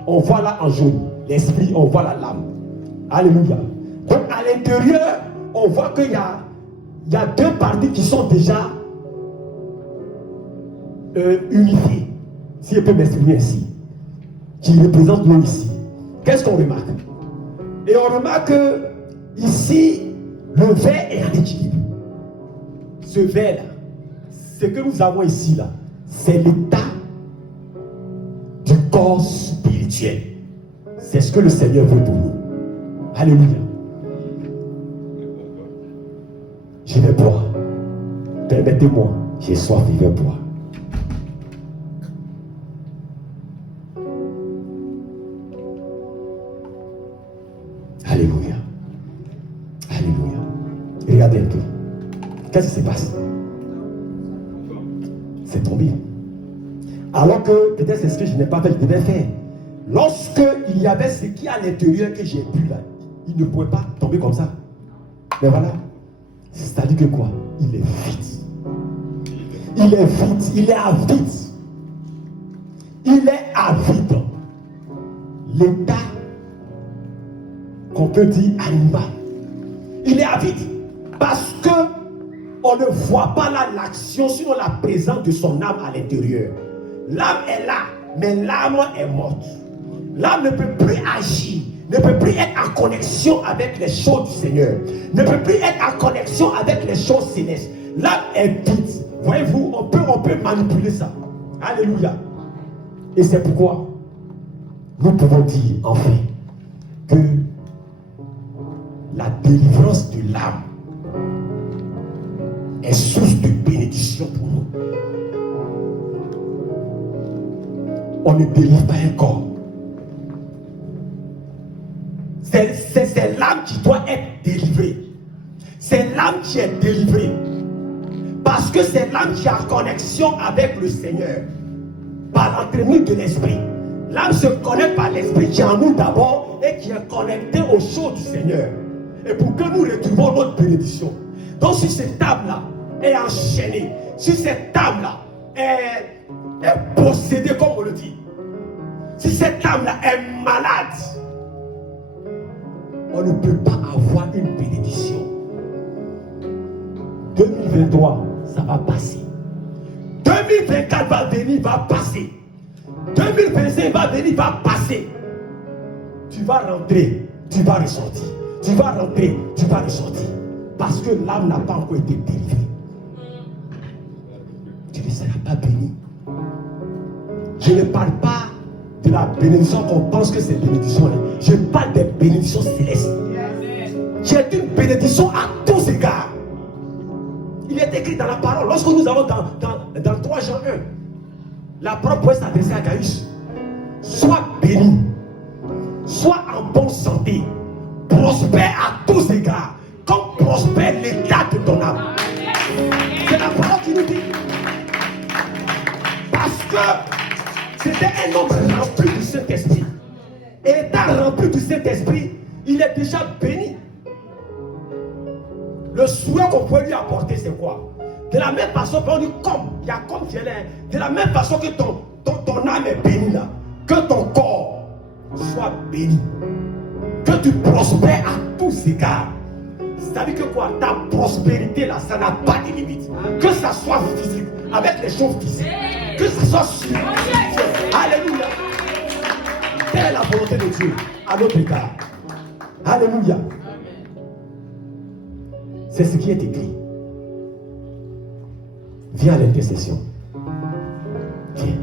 On voit là en jaune l'esprit, on voit là l'âme. Alléluia. Donc à l'intérieur, on voit qu'il y a deux parties qui sont déjà unifiées. Si je peux m'exprimer ainsi. Qui représentent nous ici. Qu'est-ce qu'on remarque? Et on remarque que ici, le verre est en équilibre. Ce verre-là, ce que nous avons ici là, c'est l'état du corps spirituel. C'est ce que le Seigneur veut pour nous. Alléluia. Je vais boire. Permettez-moi, j'ai soif, je vais boire. Alléluia. Alléluia. Regardez un peu. Qu'est-ce qui se passe? C'est tombé. Alors que peut-être c'est ce que je n'ai pas fait, je devais faire. Lorsque il y avait ce qui est à l'intérieur que j'ai bu là, il ne pouvait pas tomber comme ça. Mais voilà. C'est-à-dire que quoi? Il est vide. Il est vide. Il est avide. Il est avide. L'état qu'on peut dire animal. Il est avide. Parce que on ne voit pas là l'action, sinon la présence de son âme à l'intérieur. L'âme est là, mais l'âme est morte. L'âme ne peut plus agir, ne peut plus être en connexion avec les choses du Seigneur. ne peut plus être en connexion avec les choses célestes. L'âme est vide. Voyez-vous, on peut manipuler ça. Alléluia. Et c'est pourquoi nous pouvons dire enfin que la délivrance de l'âme est source de bénédiction pour nous. On ne délivre pas un corps. C'est l'âme qui doit être délivrée. C'est l'âme qui est délivrée. Parce que c'est l'âme qui est en connexion avec le Seigneur. Par l'entraînement de l'esprit. L'âme se connecte par l'esprit qui est en nous d'abord et qui est connectée aux choses du Seigneur. Et pour que nous retrouvons notre bénédiction. Donc si cette âme-là est enchaînée, si cette âme-là est possédée comme on le dit, si cette âme-là est malade, on ne peut pas avoir une bénédiction. 2023, ça va passer. 2024 va venir, va passer. 2025 va venir, va passer. Tu vas rentrer, tu vas ressortir. Tu vas rentrer, tu vas ressortir. Parce que l'âme n'a pas encore été délivrée. Tu ne seras pas béni. Je ne parle pas de la bénédiction qu'on pense que c'est bénédiction. Je parle des bénédictions célestes. Qui est une bénédiction à tous égards. Il est écrit dans la parole. Lorsque nous allons dans 3 Jean 1, la propre pouvait s'adresser à Gaius. Sois béni. Sois en bonne santé. Prospère à tous égards. Comme prospère l'état de ton âme. C'est la parole qui nous dit. Parce que c'était un homme rempli du Saint-Esprit. Et étant rempli du Saint-Esprit, il est déjà béni. Le souhait qu'on peut lui apporter, c'est quoi? De la même façon, on dit comme, il y a comme qui est là. De la même façon que ton âme est bénie là, que ton corps soit béni. Que tu prospères à tous égards. C'est-à-dire que quoi? Ta prospérité là, ça n'a pas de limite. Que ça soit physique, avec les choses physiques. Que ça soit spirituel. Alléluia. Telle est la volonté de Dieu à notre égard. Alléluia. C'est ce qui est écrit. Viens à l'intercession. Viens.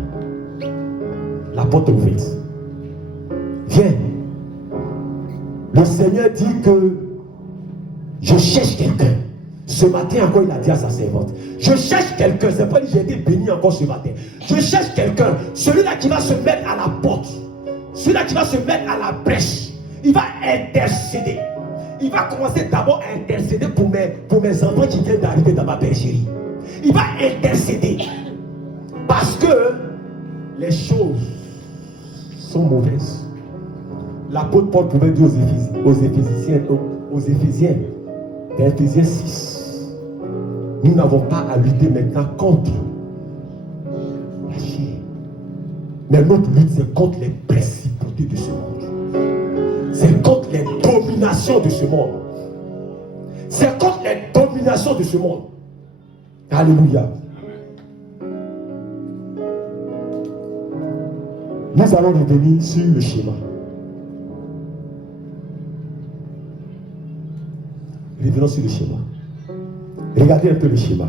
La porte est ouverte. Viens. Le Seigneur dit que je cherche quelqu'un. Ce matin encore, il a dit à sa servante, je cherche quelqu'un. C'est pas que j'ai été béni encore ce matin. Je cherche quelqu'un. Celui-là qui va se mettre à la porte. Celui-là qui va se mettre à la brèche. Il va intercéder. Il va commencer d'abord à intercéder pour mes enfants qui viennent d'arriver dans ma bergerie. Il va intercéder. Parce que les choses sont mauvaises. L'apôtre Paul pouvait dire aux Éphésiens, dans Éphésiens 6, nous n'avons pas à lutter maintenant contre la chair. Mais notre lutte, c'est contre les principautés de ce monde. C'est contre les dominations de ce monde. C'est contre les dominations de ce monde. Alléluia. Nous allons revenir sur le schéma. Revenons sur le schéma. Regardez un peu le schéma.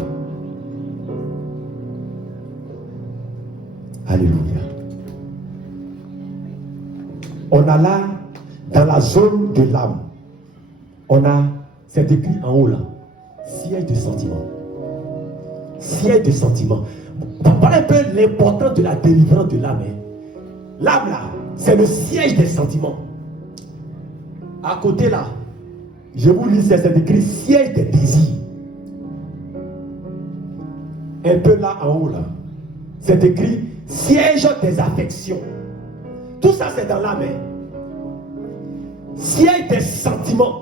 Alléluia. On a là, dans la zone de l'âme, on a, c'est écrit en haut là, siège de sentiments. Siège de sentiments. Voilà un peu l'importance de la délivrance de l'âme. L'âme là, c'est le siège des sentiments. À côté là, je vous lis, c'est écrit siège des désirs. Un peu là en haut là, c'est écrit siège des affections. Tout ça c'est dans l'âme. Siège des sentiments.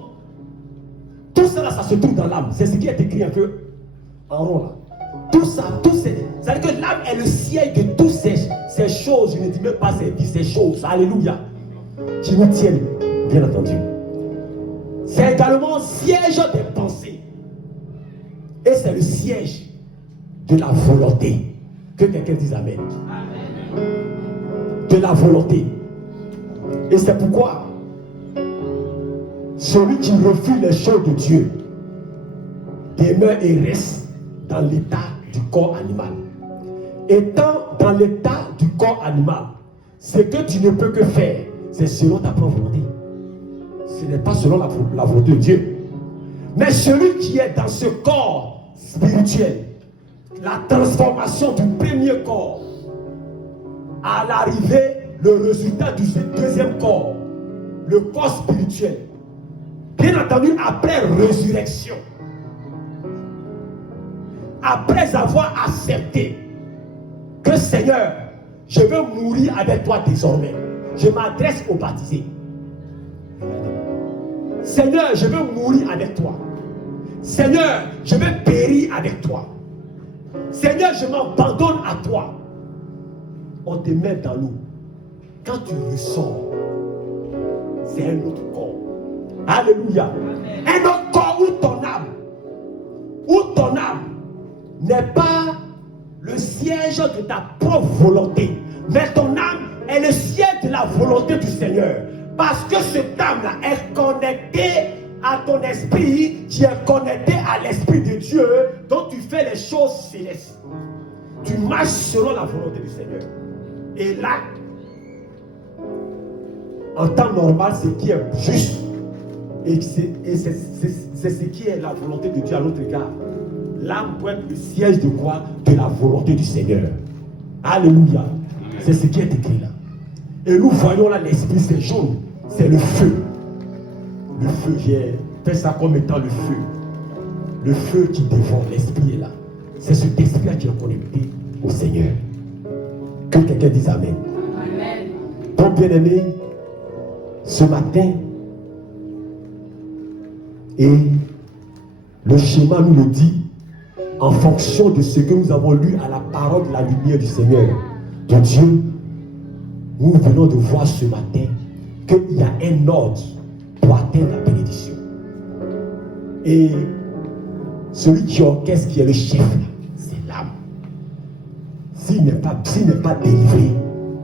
Tout ça là, ça se trouve dans l'âme. C'est ce qui est écrit un peu en haut là. Tout ça, c'est-à-dire que l'âme est le siège de toutes ces choses. Je ne dis même pas ces choses. Alléluia. Qui nous tiennent, bien entendu. C'est également siège des pensées. Et c'est le siège de la volonté. Que quelqu'un dise amen. De la volonté. Et c'est pourquoi celui qui refuse les choses de Dieu demeure et reste dans l'état du corps animal. Étant dans l'état du corps animal, ce que tu ne peux que faire, c'est selon ta propre volonté. Ce n'est pas selon la volonté de Dieu. Mais celui qui est dans ce corps spirituel, la transformation du premier corps, à l'arrivée, le résultat du deuxième corps, le corps spirituel, bien entendu après résurrection, après avoir accepté que Seigneur, je veux mourir avec toi désormais, je m'adresse aux baptisés. Seigneur, je veux mourir avec toi. Seigneur, je veux périr avec toi. Seigneur, je m'abandonne à toi. On te met dans l'eau. Quand tu ressors, c'est un autre corps. Alléluia. Amen. Un autre corps où ton âme n'est pas le siège de ta propre volonté, mais ton âme est le siège de la volonté du Seigneur. Parce que cette âme-là est connectée à ton esprit, qui est connecté à l'esprit de Dieu, dont tu fais les choses célestes. Tu marches selon la volonté du Seigneur. Et là, en temps normal, ce qui est juste, et c'est ce qui est la volonté de Dieu à notre égard. L'âme peut être le siège de quoi? De la volonté du Seigneur. Alléluia. C'est ce qui est écrit là. Et nous voyons là l'esprit, c'est jaune. C'est le feu. Le feu, j'ai fait ça comme étant le feu. Le feu qui dévore, l'esprit est là. C'est cet esprit-là qui est connecté au Seigneur. Que quelqu'un dise Amen. Amen. Donc, bien-aimé, ce matin, et le schéma nous le dit, en fonction de ce que nous avons lu à la parole de la lumière du Seigneur, de Dieu, nous venons de voir ce matin qu'il y a un ordre pour atteindre la bénédiction. Et celui qui orchestre, qui est le chef, c'est l'âme. S'il n'est pas délivré,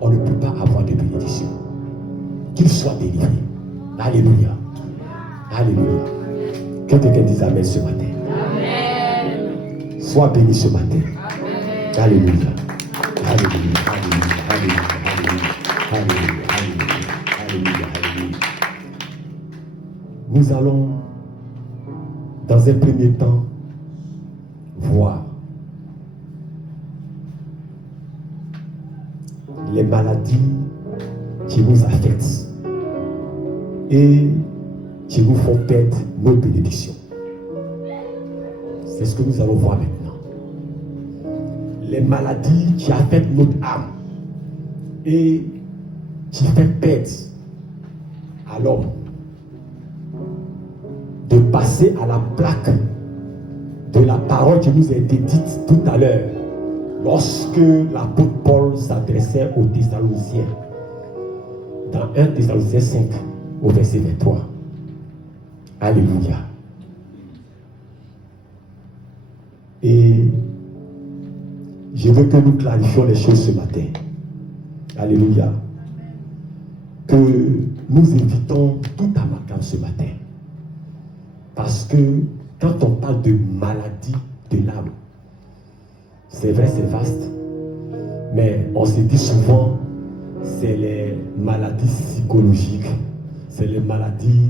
on ne peut pas avoir de bénédiction. Qu'il soit délivré. Alléluia. Alléluia. Que quelqu'un dise Amen ce matin. Amen. Sois béni ce matin. Amen. Alléluia. Alléluia. Alléluia. Alléluia. Alléluia. Alléluia. Alléluia. Nous allons, dans un premier temps, voir les maladies qui nous affectent et qui nous font perdre nos bénédictions. C'est ce que nous allons voir maintenant. Les maladies qui affectent notre âme et qui fait perdre à l'homme de passer à la plaque de la parole qui nous a été dite tout à l'heure lorsque l'apôtre Paul s'adressait aux Thessaloniciens dans 1 Thessaloniciens 5 au verset 23. Alléluia. Et je veux que nous clarifions les choses ce matin. Alléluia. Que nous évitons tout amalgame ce matin. Parce que quand on parle de maladie de l'âme, c'est vrai, c'est vaste, mais on se dit souvent, c'est les maladies psychologiques, c'est les maladies,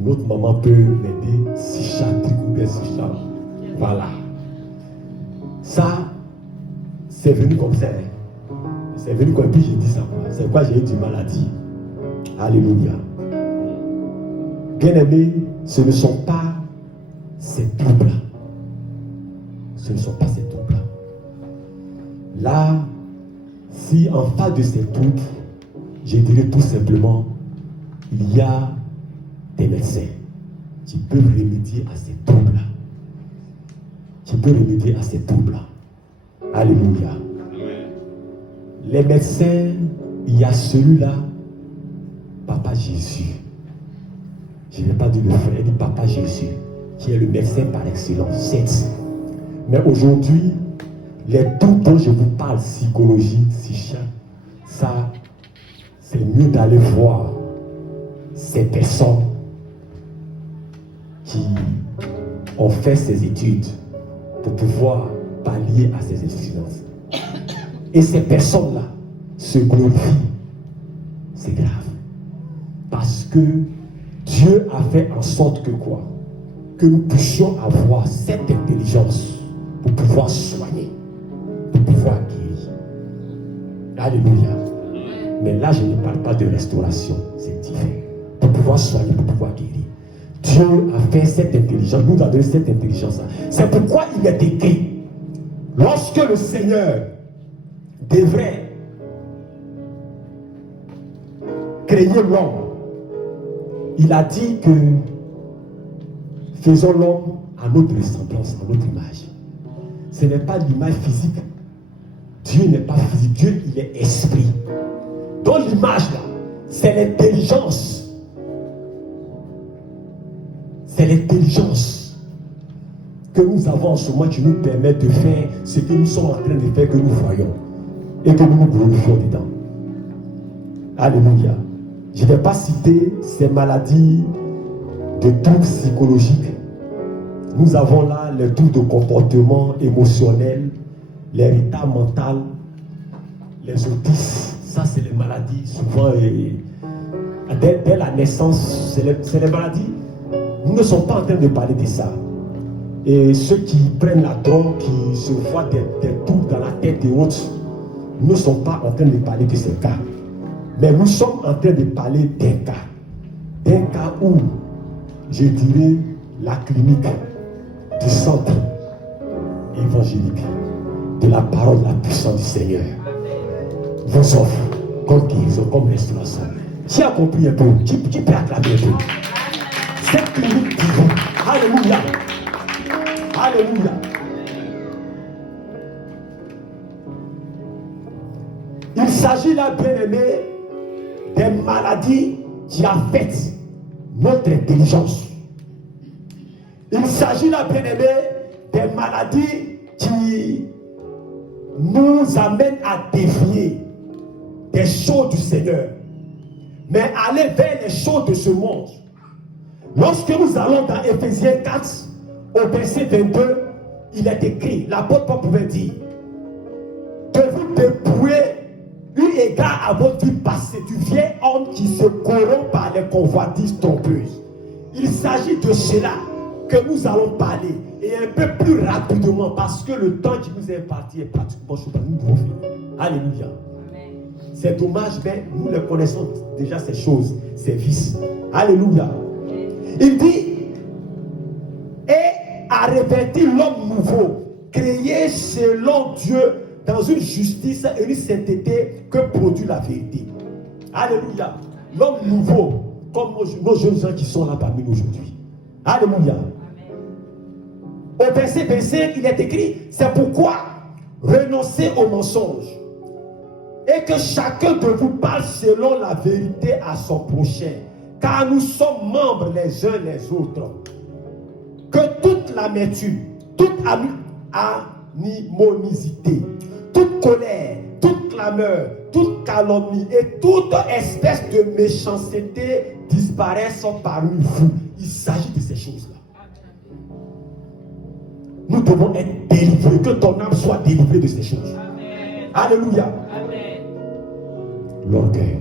notre maman peut m'aider, psychiatrique ou bien psychiatrique. Voilà. Ça, c'est venu comme ça. Hein. C'est venu comme puis j'ai dit ça. C'est quoi j'ai eu du maladie. Alléluia. Bien-aimés, ce ne sont pas ces troubles-là. Ce ne sont pas ces troubles-là. Là, si en face de ces troubles, je dirais tout simplement, il y a des médecins qui peuvent remédier à ces troubles-là. Qui peuvent remédier à ces troubles-là. Alléluia. Les médecins, il y a celui-là, Papa Jésus. Je n'ai pas dit le frère, il dit Papa Jésus, qui est le médecin par excellence, certes. Mais aujourd'hui, les troubles dont je vous parle, psychologie, psychiatre, ça, c'est mieux d'aller voir ces personnes qui ont fait ces études pour pouvoir pallier à ces insuffisances. Et ces personnes-là se glorifient. C'est grave. Parce que Dieu a fait en sorte que quoi? Que nous puissions avoir cette intelligence pour pouvoir soigner, pour pouvoir guérir. Alléluia. Mais là, je ne parle pas de restauration, c'est différent. Pour pouvoir soigner, pour pouvoir guérir. Dieu a fait cette intelligence, nous a donné cette intelligence-là. C'est pourquoi il est écrit, lorsque le Seigneur devrait créer l'homme, il a dit que faisons l'homme à notre ressemblance, à notre image. Ce n'est pas l'image physique. Dieu n'est pas physique, Dieu il est esprit. Donc l'image là, c'est l'intelligence. C'est l'intelligence que nous avons en ce moment qui nous permet de faire ce que nous sommes en train de faire, que nous voyons et que nous nous glorifions dedans. Alléluia. Je ne vais pas citer ces maladies de troubles psychologiques. Nous avons là les troubles de comportement émotionnel, les retards mentaux, les autismes. Ça, c'est les maladies souvent. Dès la naissance, c'est les maladies. Nous ne sommes pas en train de parler de ça. Et ceux qui prennent la drogue, qui se voient des troubles dans la tête et autres, nous ne sommes pas en train de parler de ces cas. Mais nous sommes en train de parler d'un cas. D'un cas où, je dirais, la clinique du centre évangélique de la parole, la puissance du Seigneur vous offre comme guérison, comme restauration. Tu as compris un peu, tu peux acclamer un peu. Cette clinique divine. Alléluia. Alléluia. Il s'agit là, bien aimé, des maladies qui affectent notre intelligence. Il s'agit là, bien aimé, des maladies qui nous amènent à dévier des choses du Seigneur, mais aller vers les choses de ce monde. Lorsque nous allons dans Éphésiens 4, au verset 22, il est écrit, l'apôtre Paul pouvait dire, de vous dépouiller eu égard à votre vie passée, du vieil homme qui se corrompt par les convoitises trompeuses. Il s'agit de cela que nous allons parler, et un peu plus rapidement, parce que le temps qui nous est imparti est pratiquement chaud. Nous devons finir. Alléluia. C'est dommage, mais nous les connaissons déjà ces choses, ces vices. Alléluia. Il dit, et à revêtir l'homme nouveau, créé selon Dieu dans une justice et une sainteté que produit la vérité. Alléluia. L'homme nouveau, comme nos jeunes gens qui sont là parmi nous aujourd'hui. Alléluia. Au verset 25, il est écrit, c'est pourquoi renoncez au mensonge et que chacun de vous parle selon la vérité à son prochain, car nous sommes membres les uns les autres. Que toute l'amertume, toute animosité, toute colère, toute clameur, toute calomnie et toute espèce de méchanceté disparaissent parmi vous. Il s'agit de ces choses-là. Nous devons être délivrés, que ton âme soit délivrée de ces choses. Amen. Alléluia. Amen. L'orgueil.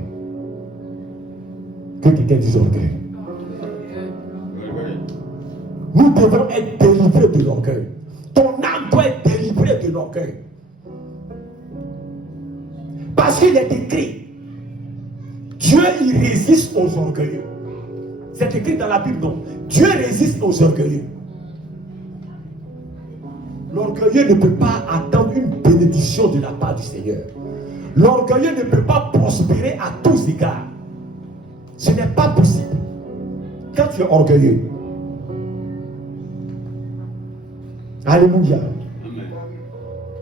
Que quelqu'un dise orgueil. Nous devons être délivrés de l'orgueil. Ton âme doit être délivrée de l'orgueil. Parce qu'il est écrit, Dieu il résiste aux orgueilleux. C'est écrit dans la Bible, non? Dieu résiste aux orgueilleux. L'orgueilleux ne peut pas attendre une bénédiction de la part du Seigneur. L'orgueilleux ne peut pas prospérer à tous égards. Ce n'est pas possible. Quand tu es orgueilleux, alléluia.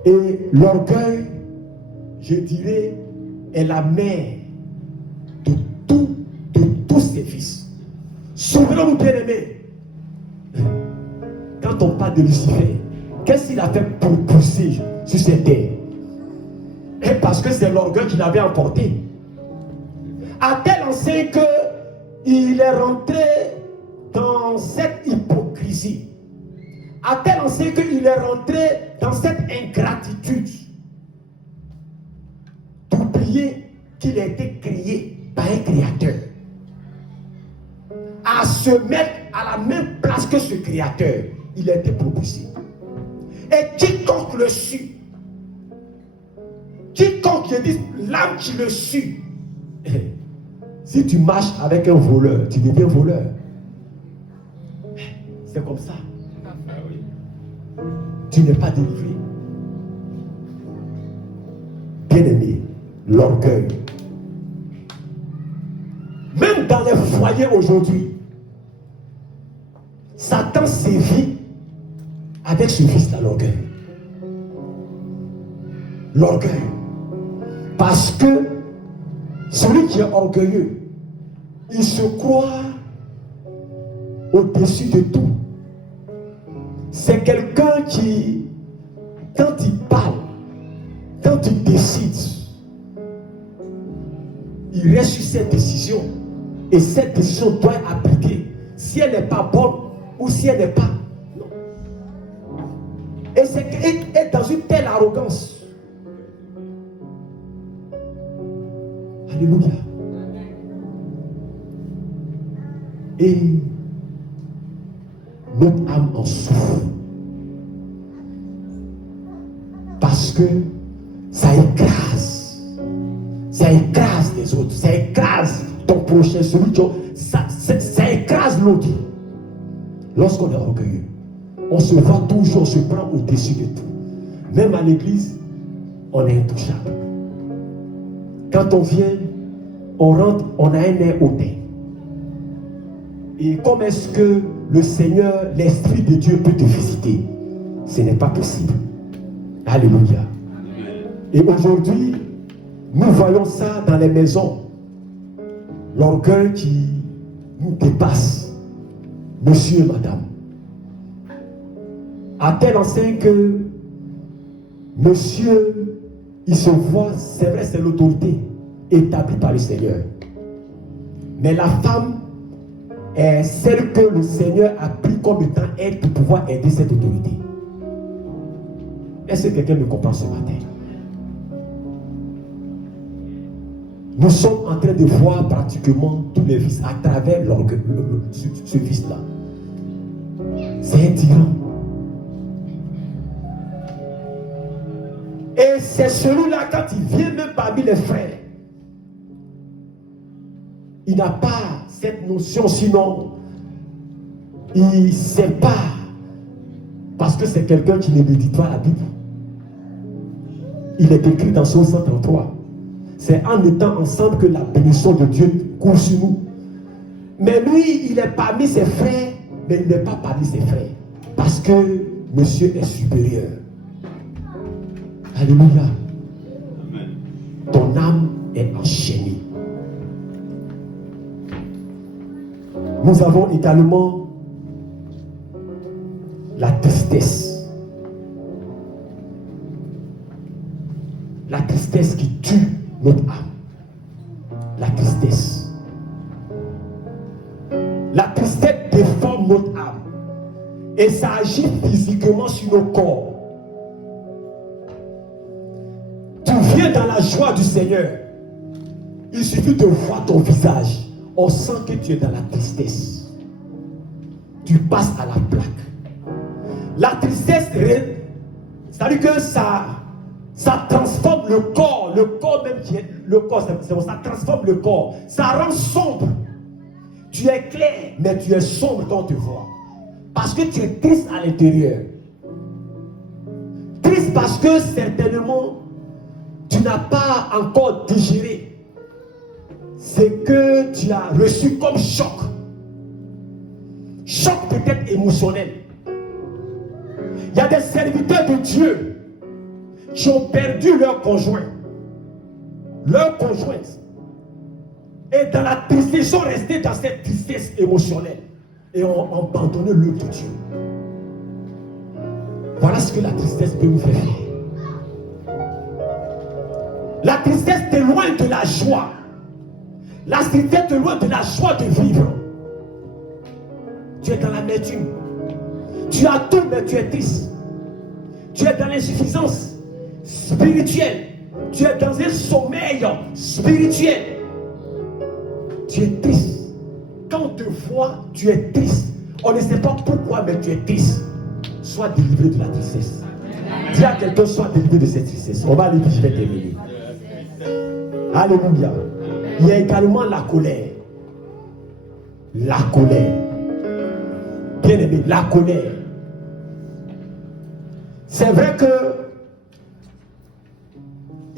Et l'orgueil, je dirais, est la mère de tous ces fils. Souvenons-nous, bien-aimés, quand on parle de Lucifer, qu'est-ce qu'il a fait pour pousser sur cette terre? Et parce que c'est l'orgueil qu'il avait emporté. À tel enseigne que il est rentré dans cette hypocrisie. À tel enseigne qu'il est rentré dans cette ingratitude d'oublier qu'il a été créé par un créateur. À se mettre à la même place que ce créateur, il a été propulsé. Et quiconque le suit, quiconque dit l'âme qui le suit, si tu marches avec un voleur, tu deviens voleur. C'est comme ça. Tu n'es pas délivré. Bien-aimé, l'orgueil. Même dans les foyers aujourd'hui, Satan sévit avec ce vice à l'orgueil. L'orgueil. Parce que celui qui est orgueilleux, il se croit au-dessus de tout. C'est quelqu'un qui, quand il parle, quand il décide, il reste sur cette décision. Et cette décision doit être appliquée. Si elle n'est pas bonne ou si elle n'est pas. Non. Et c'est être dans une telle arrogance. Alléluia. Et notre âme en souffre. Parce que ça écrase. Ça écrase les autres. Ça écrase ton prochain. Celui qui ça écrase l'autre. Lorsqu'on est orgueilleux, on se voit toujours, on se prend au-dessus de tout. Même à l'église, on est intouchable. Quand on vient, on rentre, on a un air hautain. Et comment est-ce que le Seigneur, l'Esprit de Dieu peut te visiter? Ce n'est pas possible. Alléluia. Et aujourd'hui, nous voyons ça dans les maisons. L'orgueil qui nous dépasse. Monsieur et madame. À telle enseigne que monsieur, il se voit, c'est vrai, c'est l'autorité établie par le Seigneur. Mais la femme est celle que le Seigneur a pris comme étant elle pour pouvoir aider cette autorité. Est-ce que quelqu'un me comprend ce matin? Nous sommes en train de voir pratiquement tous les vices à travers ce vice-là. C'est un tyran. Et c'est celui-là, quand il vient même parmi les frères, il n'a pas cette notion, sinon il ne sait pas, parce que c'est quelqu'un qui ne médite pas la Bible. Il est écrit dans Psaume 133. C'est en étant ensemble que la bénédiction de Dieu coule sur nous. Mais lui, il est parmi ses frères, mais il n'est pas parmi ses frères. Parce que monsieur est supérieur. Alléluia. Amen. Ton âme est enchaînée. Nous avons également la tristesse. La tristesse qui tue notre âme. La tristesse. La tristesse déforme notre âme. Et ça agit physiquement sur nos corps. Tu viens dans la joie du Seigneur. Il suffit de voir ton visage. On sent que tu es dans la tristesse. Tu passes à la plaque. La tristesse, c'est-à-dire que ça transforme le corps même qui est le corps, ça transforme le corps, ça rend sombre. Tu es clair, mais tu es sombre quand tu vois. Parce que tu es triste à l'intérieur. Triste parce que certainement tu n'as pas encore digéré ce que tu as reçu comme choc. Choc peut-être émotionnel. Il y a des serviteurs de Dieu qui ont perdu leur conjoint. Leur conjointe. Et dans la tristesse, ils sont restés dans cette tristesse émotionnelle. Et ont abandonné l'œuvre de Dieu. Voilà ce que la tristesse peut nous faire faire. La tristesse t'éloigne de la joie. La stérilité te loin de la joie de vivre. Tu es dans l'amertume. Tu as tout, mais tu es triste. Tu es dans l'insuffisance spirituelle. Tu es dans un sommeil spirituel. Tu es triste. Quand on te voit, tu es triste. On ne sait pas pourquoi, mais tu es triste. Sois délivré de la tristesse. Dis à quelqu'un, sois délivré de cette tristesse. On va aller vite, je vais terminer. Alléluia. Il y a également la colère. La colère. Bien aimé, la colère. C'est vrai que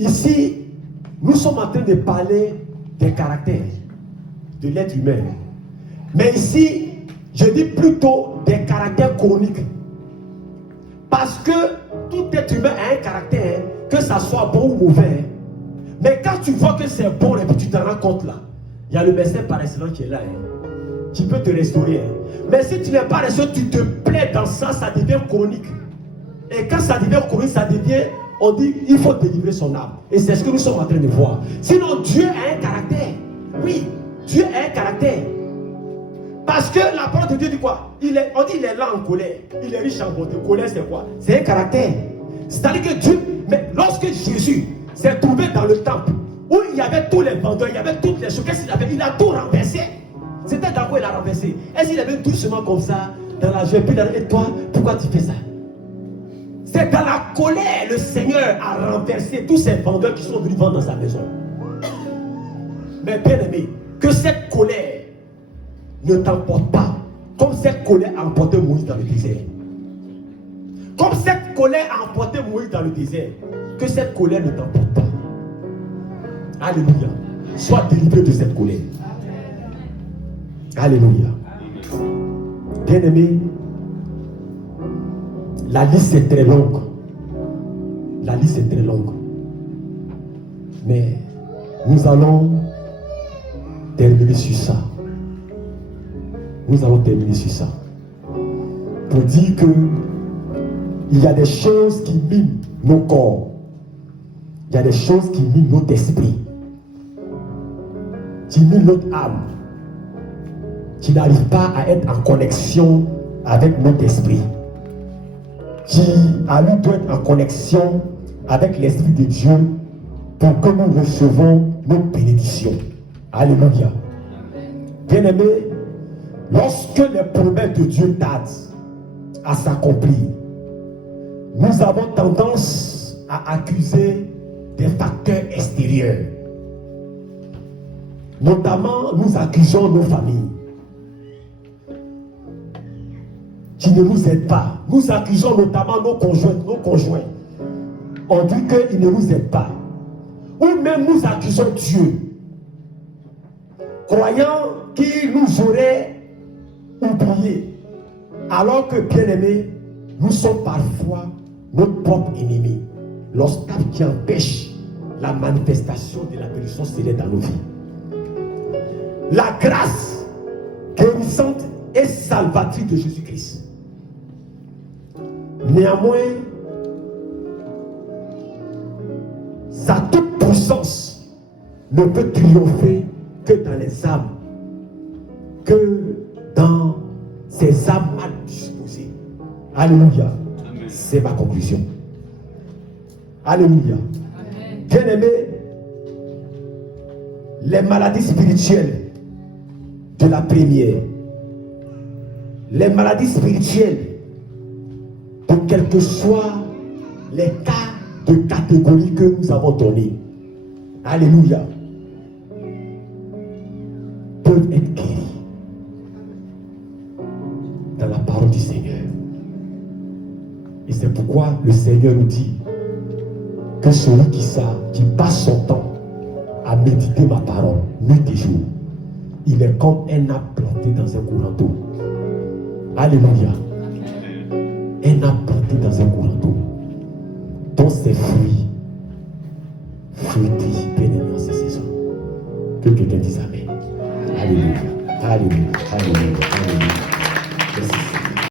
ici, nous sommes en train de parler des caractères de l'être humain. Mais ici, je dis plutôt des caractères chroniques. Parce que tout être humain a un caractère, que ça soit bon ou mauvais. Mais quand tu vois que c'est bon et puis tu t'en rends compte là, il y a le médecin par excellence qui est là. Qui peut te restaurer. Mais si tu n'es pas restauré, tu te plais dans ça, ça devient chronique. Et quand ça devient chronique, ça devient, on dit, il faut délivrer son âme. Et c'est ce que nous sommes en train de voir. Sinon, Dieu a un caractère. Oui, Dieu a un caractère. Parce que la parole de Dieu dit quoi? On dit il est là en colère. Il est riche en bonté. Colère, c'est quoi? C'est un caractère. C'est-à-dire que Dieu, mais lorsque Jésus s'est trouvé dans le temple, où il y avait tous les vendeurs, il y avait toutes les choses, qu'est-ce qu'il avait? Il a tout renversé. C'était dans quoi il a renversé? Est-ce qu'il avait doucement comme ça, dans la joie, puis il a dit, et toi, pourquoi tu fais ça? C'est dans la colère, le Seigneur a renversé tous ces vendeurs qui sont venus vendre dans sa maison. Mais bien aimé, que cette colère ne t'emporte pas, comme cette colère a emporté Moïse dans le désert. Comme cette colère a emporté Moïse dans le désert, que cette colère ne t'emporte pas. Alléluia. Sois délivré de cette colère. Alléluia. Bien-aimé, la liste est très longue. La liste est très longue. Mais nous allons terminer sur ça. Nous allons terminer sur ça. Pour dire que il y a des choses qui miment nos corps. Il y a des choses qui miment notre esprit. Qui miment notre âme. Qui n'arrivent pas à être en connexion avec notre esprit. Qui à lui doit être en connexion avec l'Esprit de Dieu pour que nous recevons nos bénédictions. Alléluia. Bien-aimé, lorsque les promesses de Dieu tardent à s'accomplir, nous avons tendance à accuser des facteurs extérieurs. Notamment, nous accusons nos familles qui ne nous aident pas. Nous accusons notamment nos conjoints. On dit qu'ils ne nous aident pas. Ou même nous accusons Dieu, croyant qu'il nous aurait oubliés. Alors que, bien aimés, nous sommes parfois notre propre ennemi. L'obstacle qui empêche la manifestation de la bénédiction céleste dans nos vies. La grâce guérissante et salvatrice de Jésus-Christ. Néanmoins, sa toute puissance ne peut triompher que dans les âmes, que dans ces âmes mal disposées. Alléluia. C'est ma conclusion. Alléluia. Bien-aimé, les maladies spirituelles de la première, les maladies spirituelles de quels que soient les cas de catégorie que nous avons donnés, alléluia, peuvent être guéris dans la parole du Seigneur. Et c'est pourquoi le Seigneur nous dit que celui qui passe son temps à méditer ma parole nuit et jour, il est comme un arbre planté dans un courant d'eau. Alléluia. Un arbre planté dans un courant d'eau, dont ses fruits fruités bien aimés en ces saisons. Que quelqu'un dise Amen. Alléluia. Alléluia. Alléluia. Alléluia. Merci.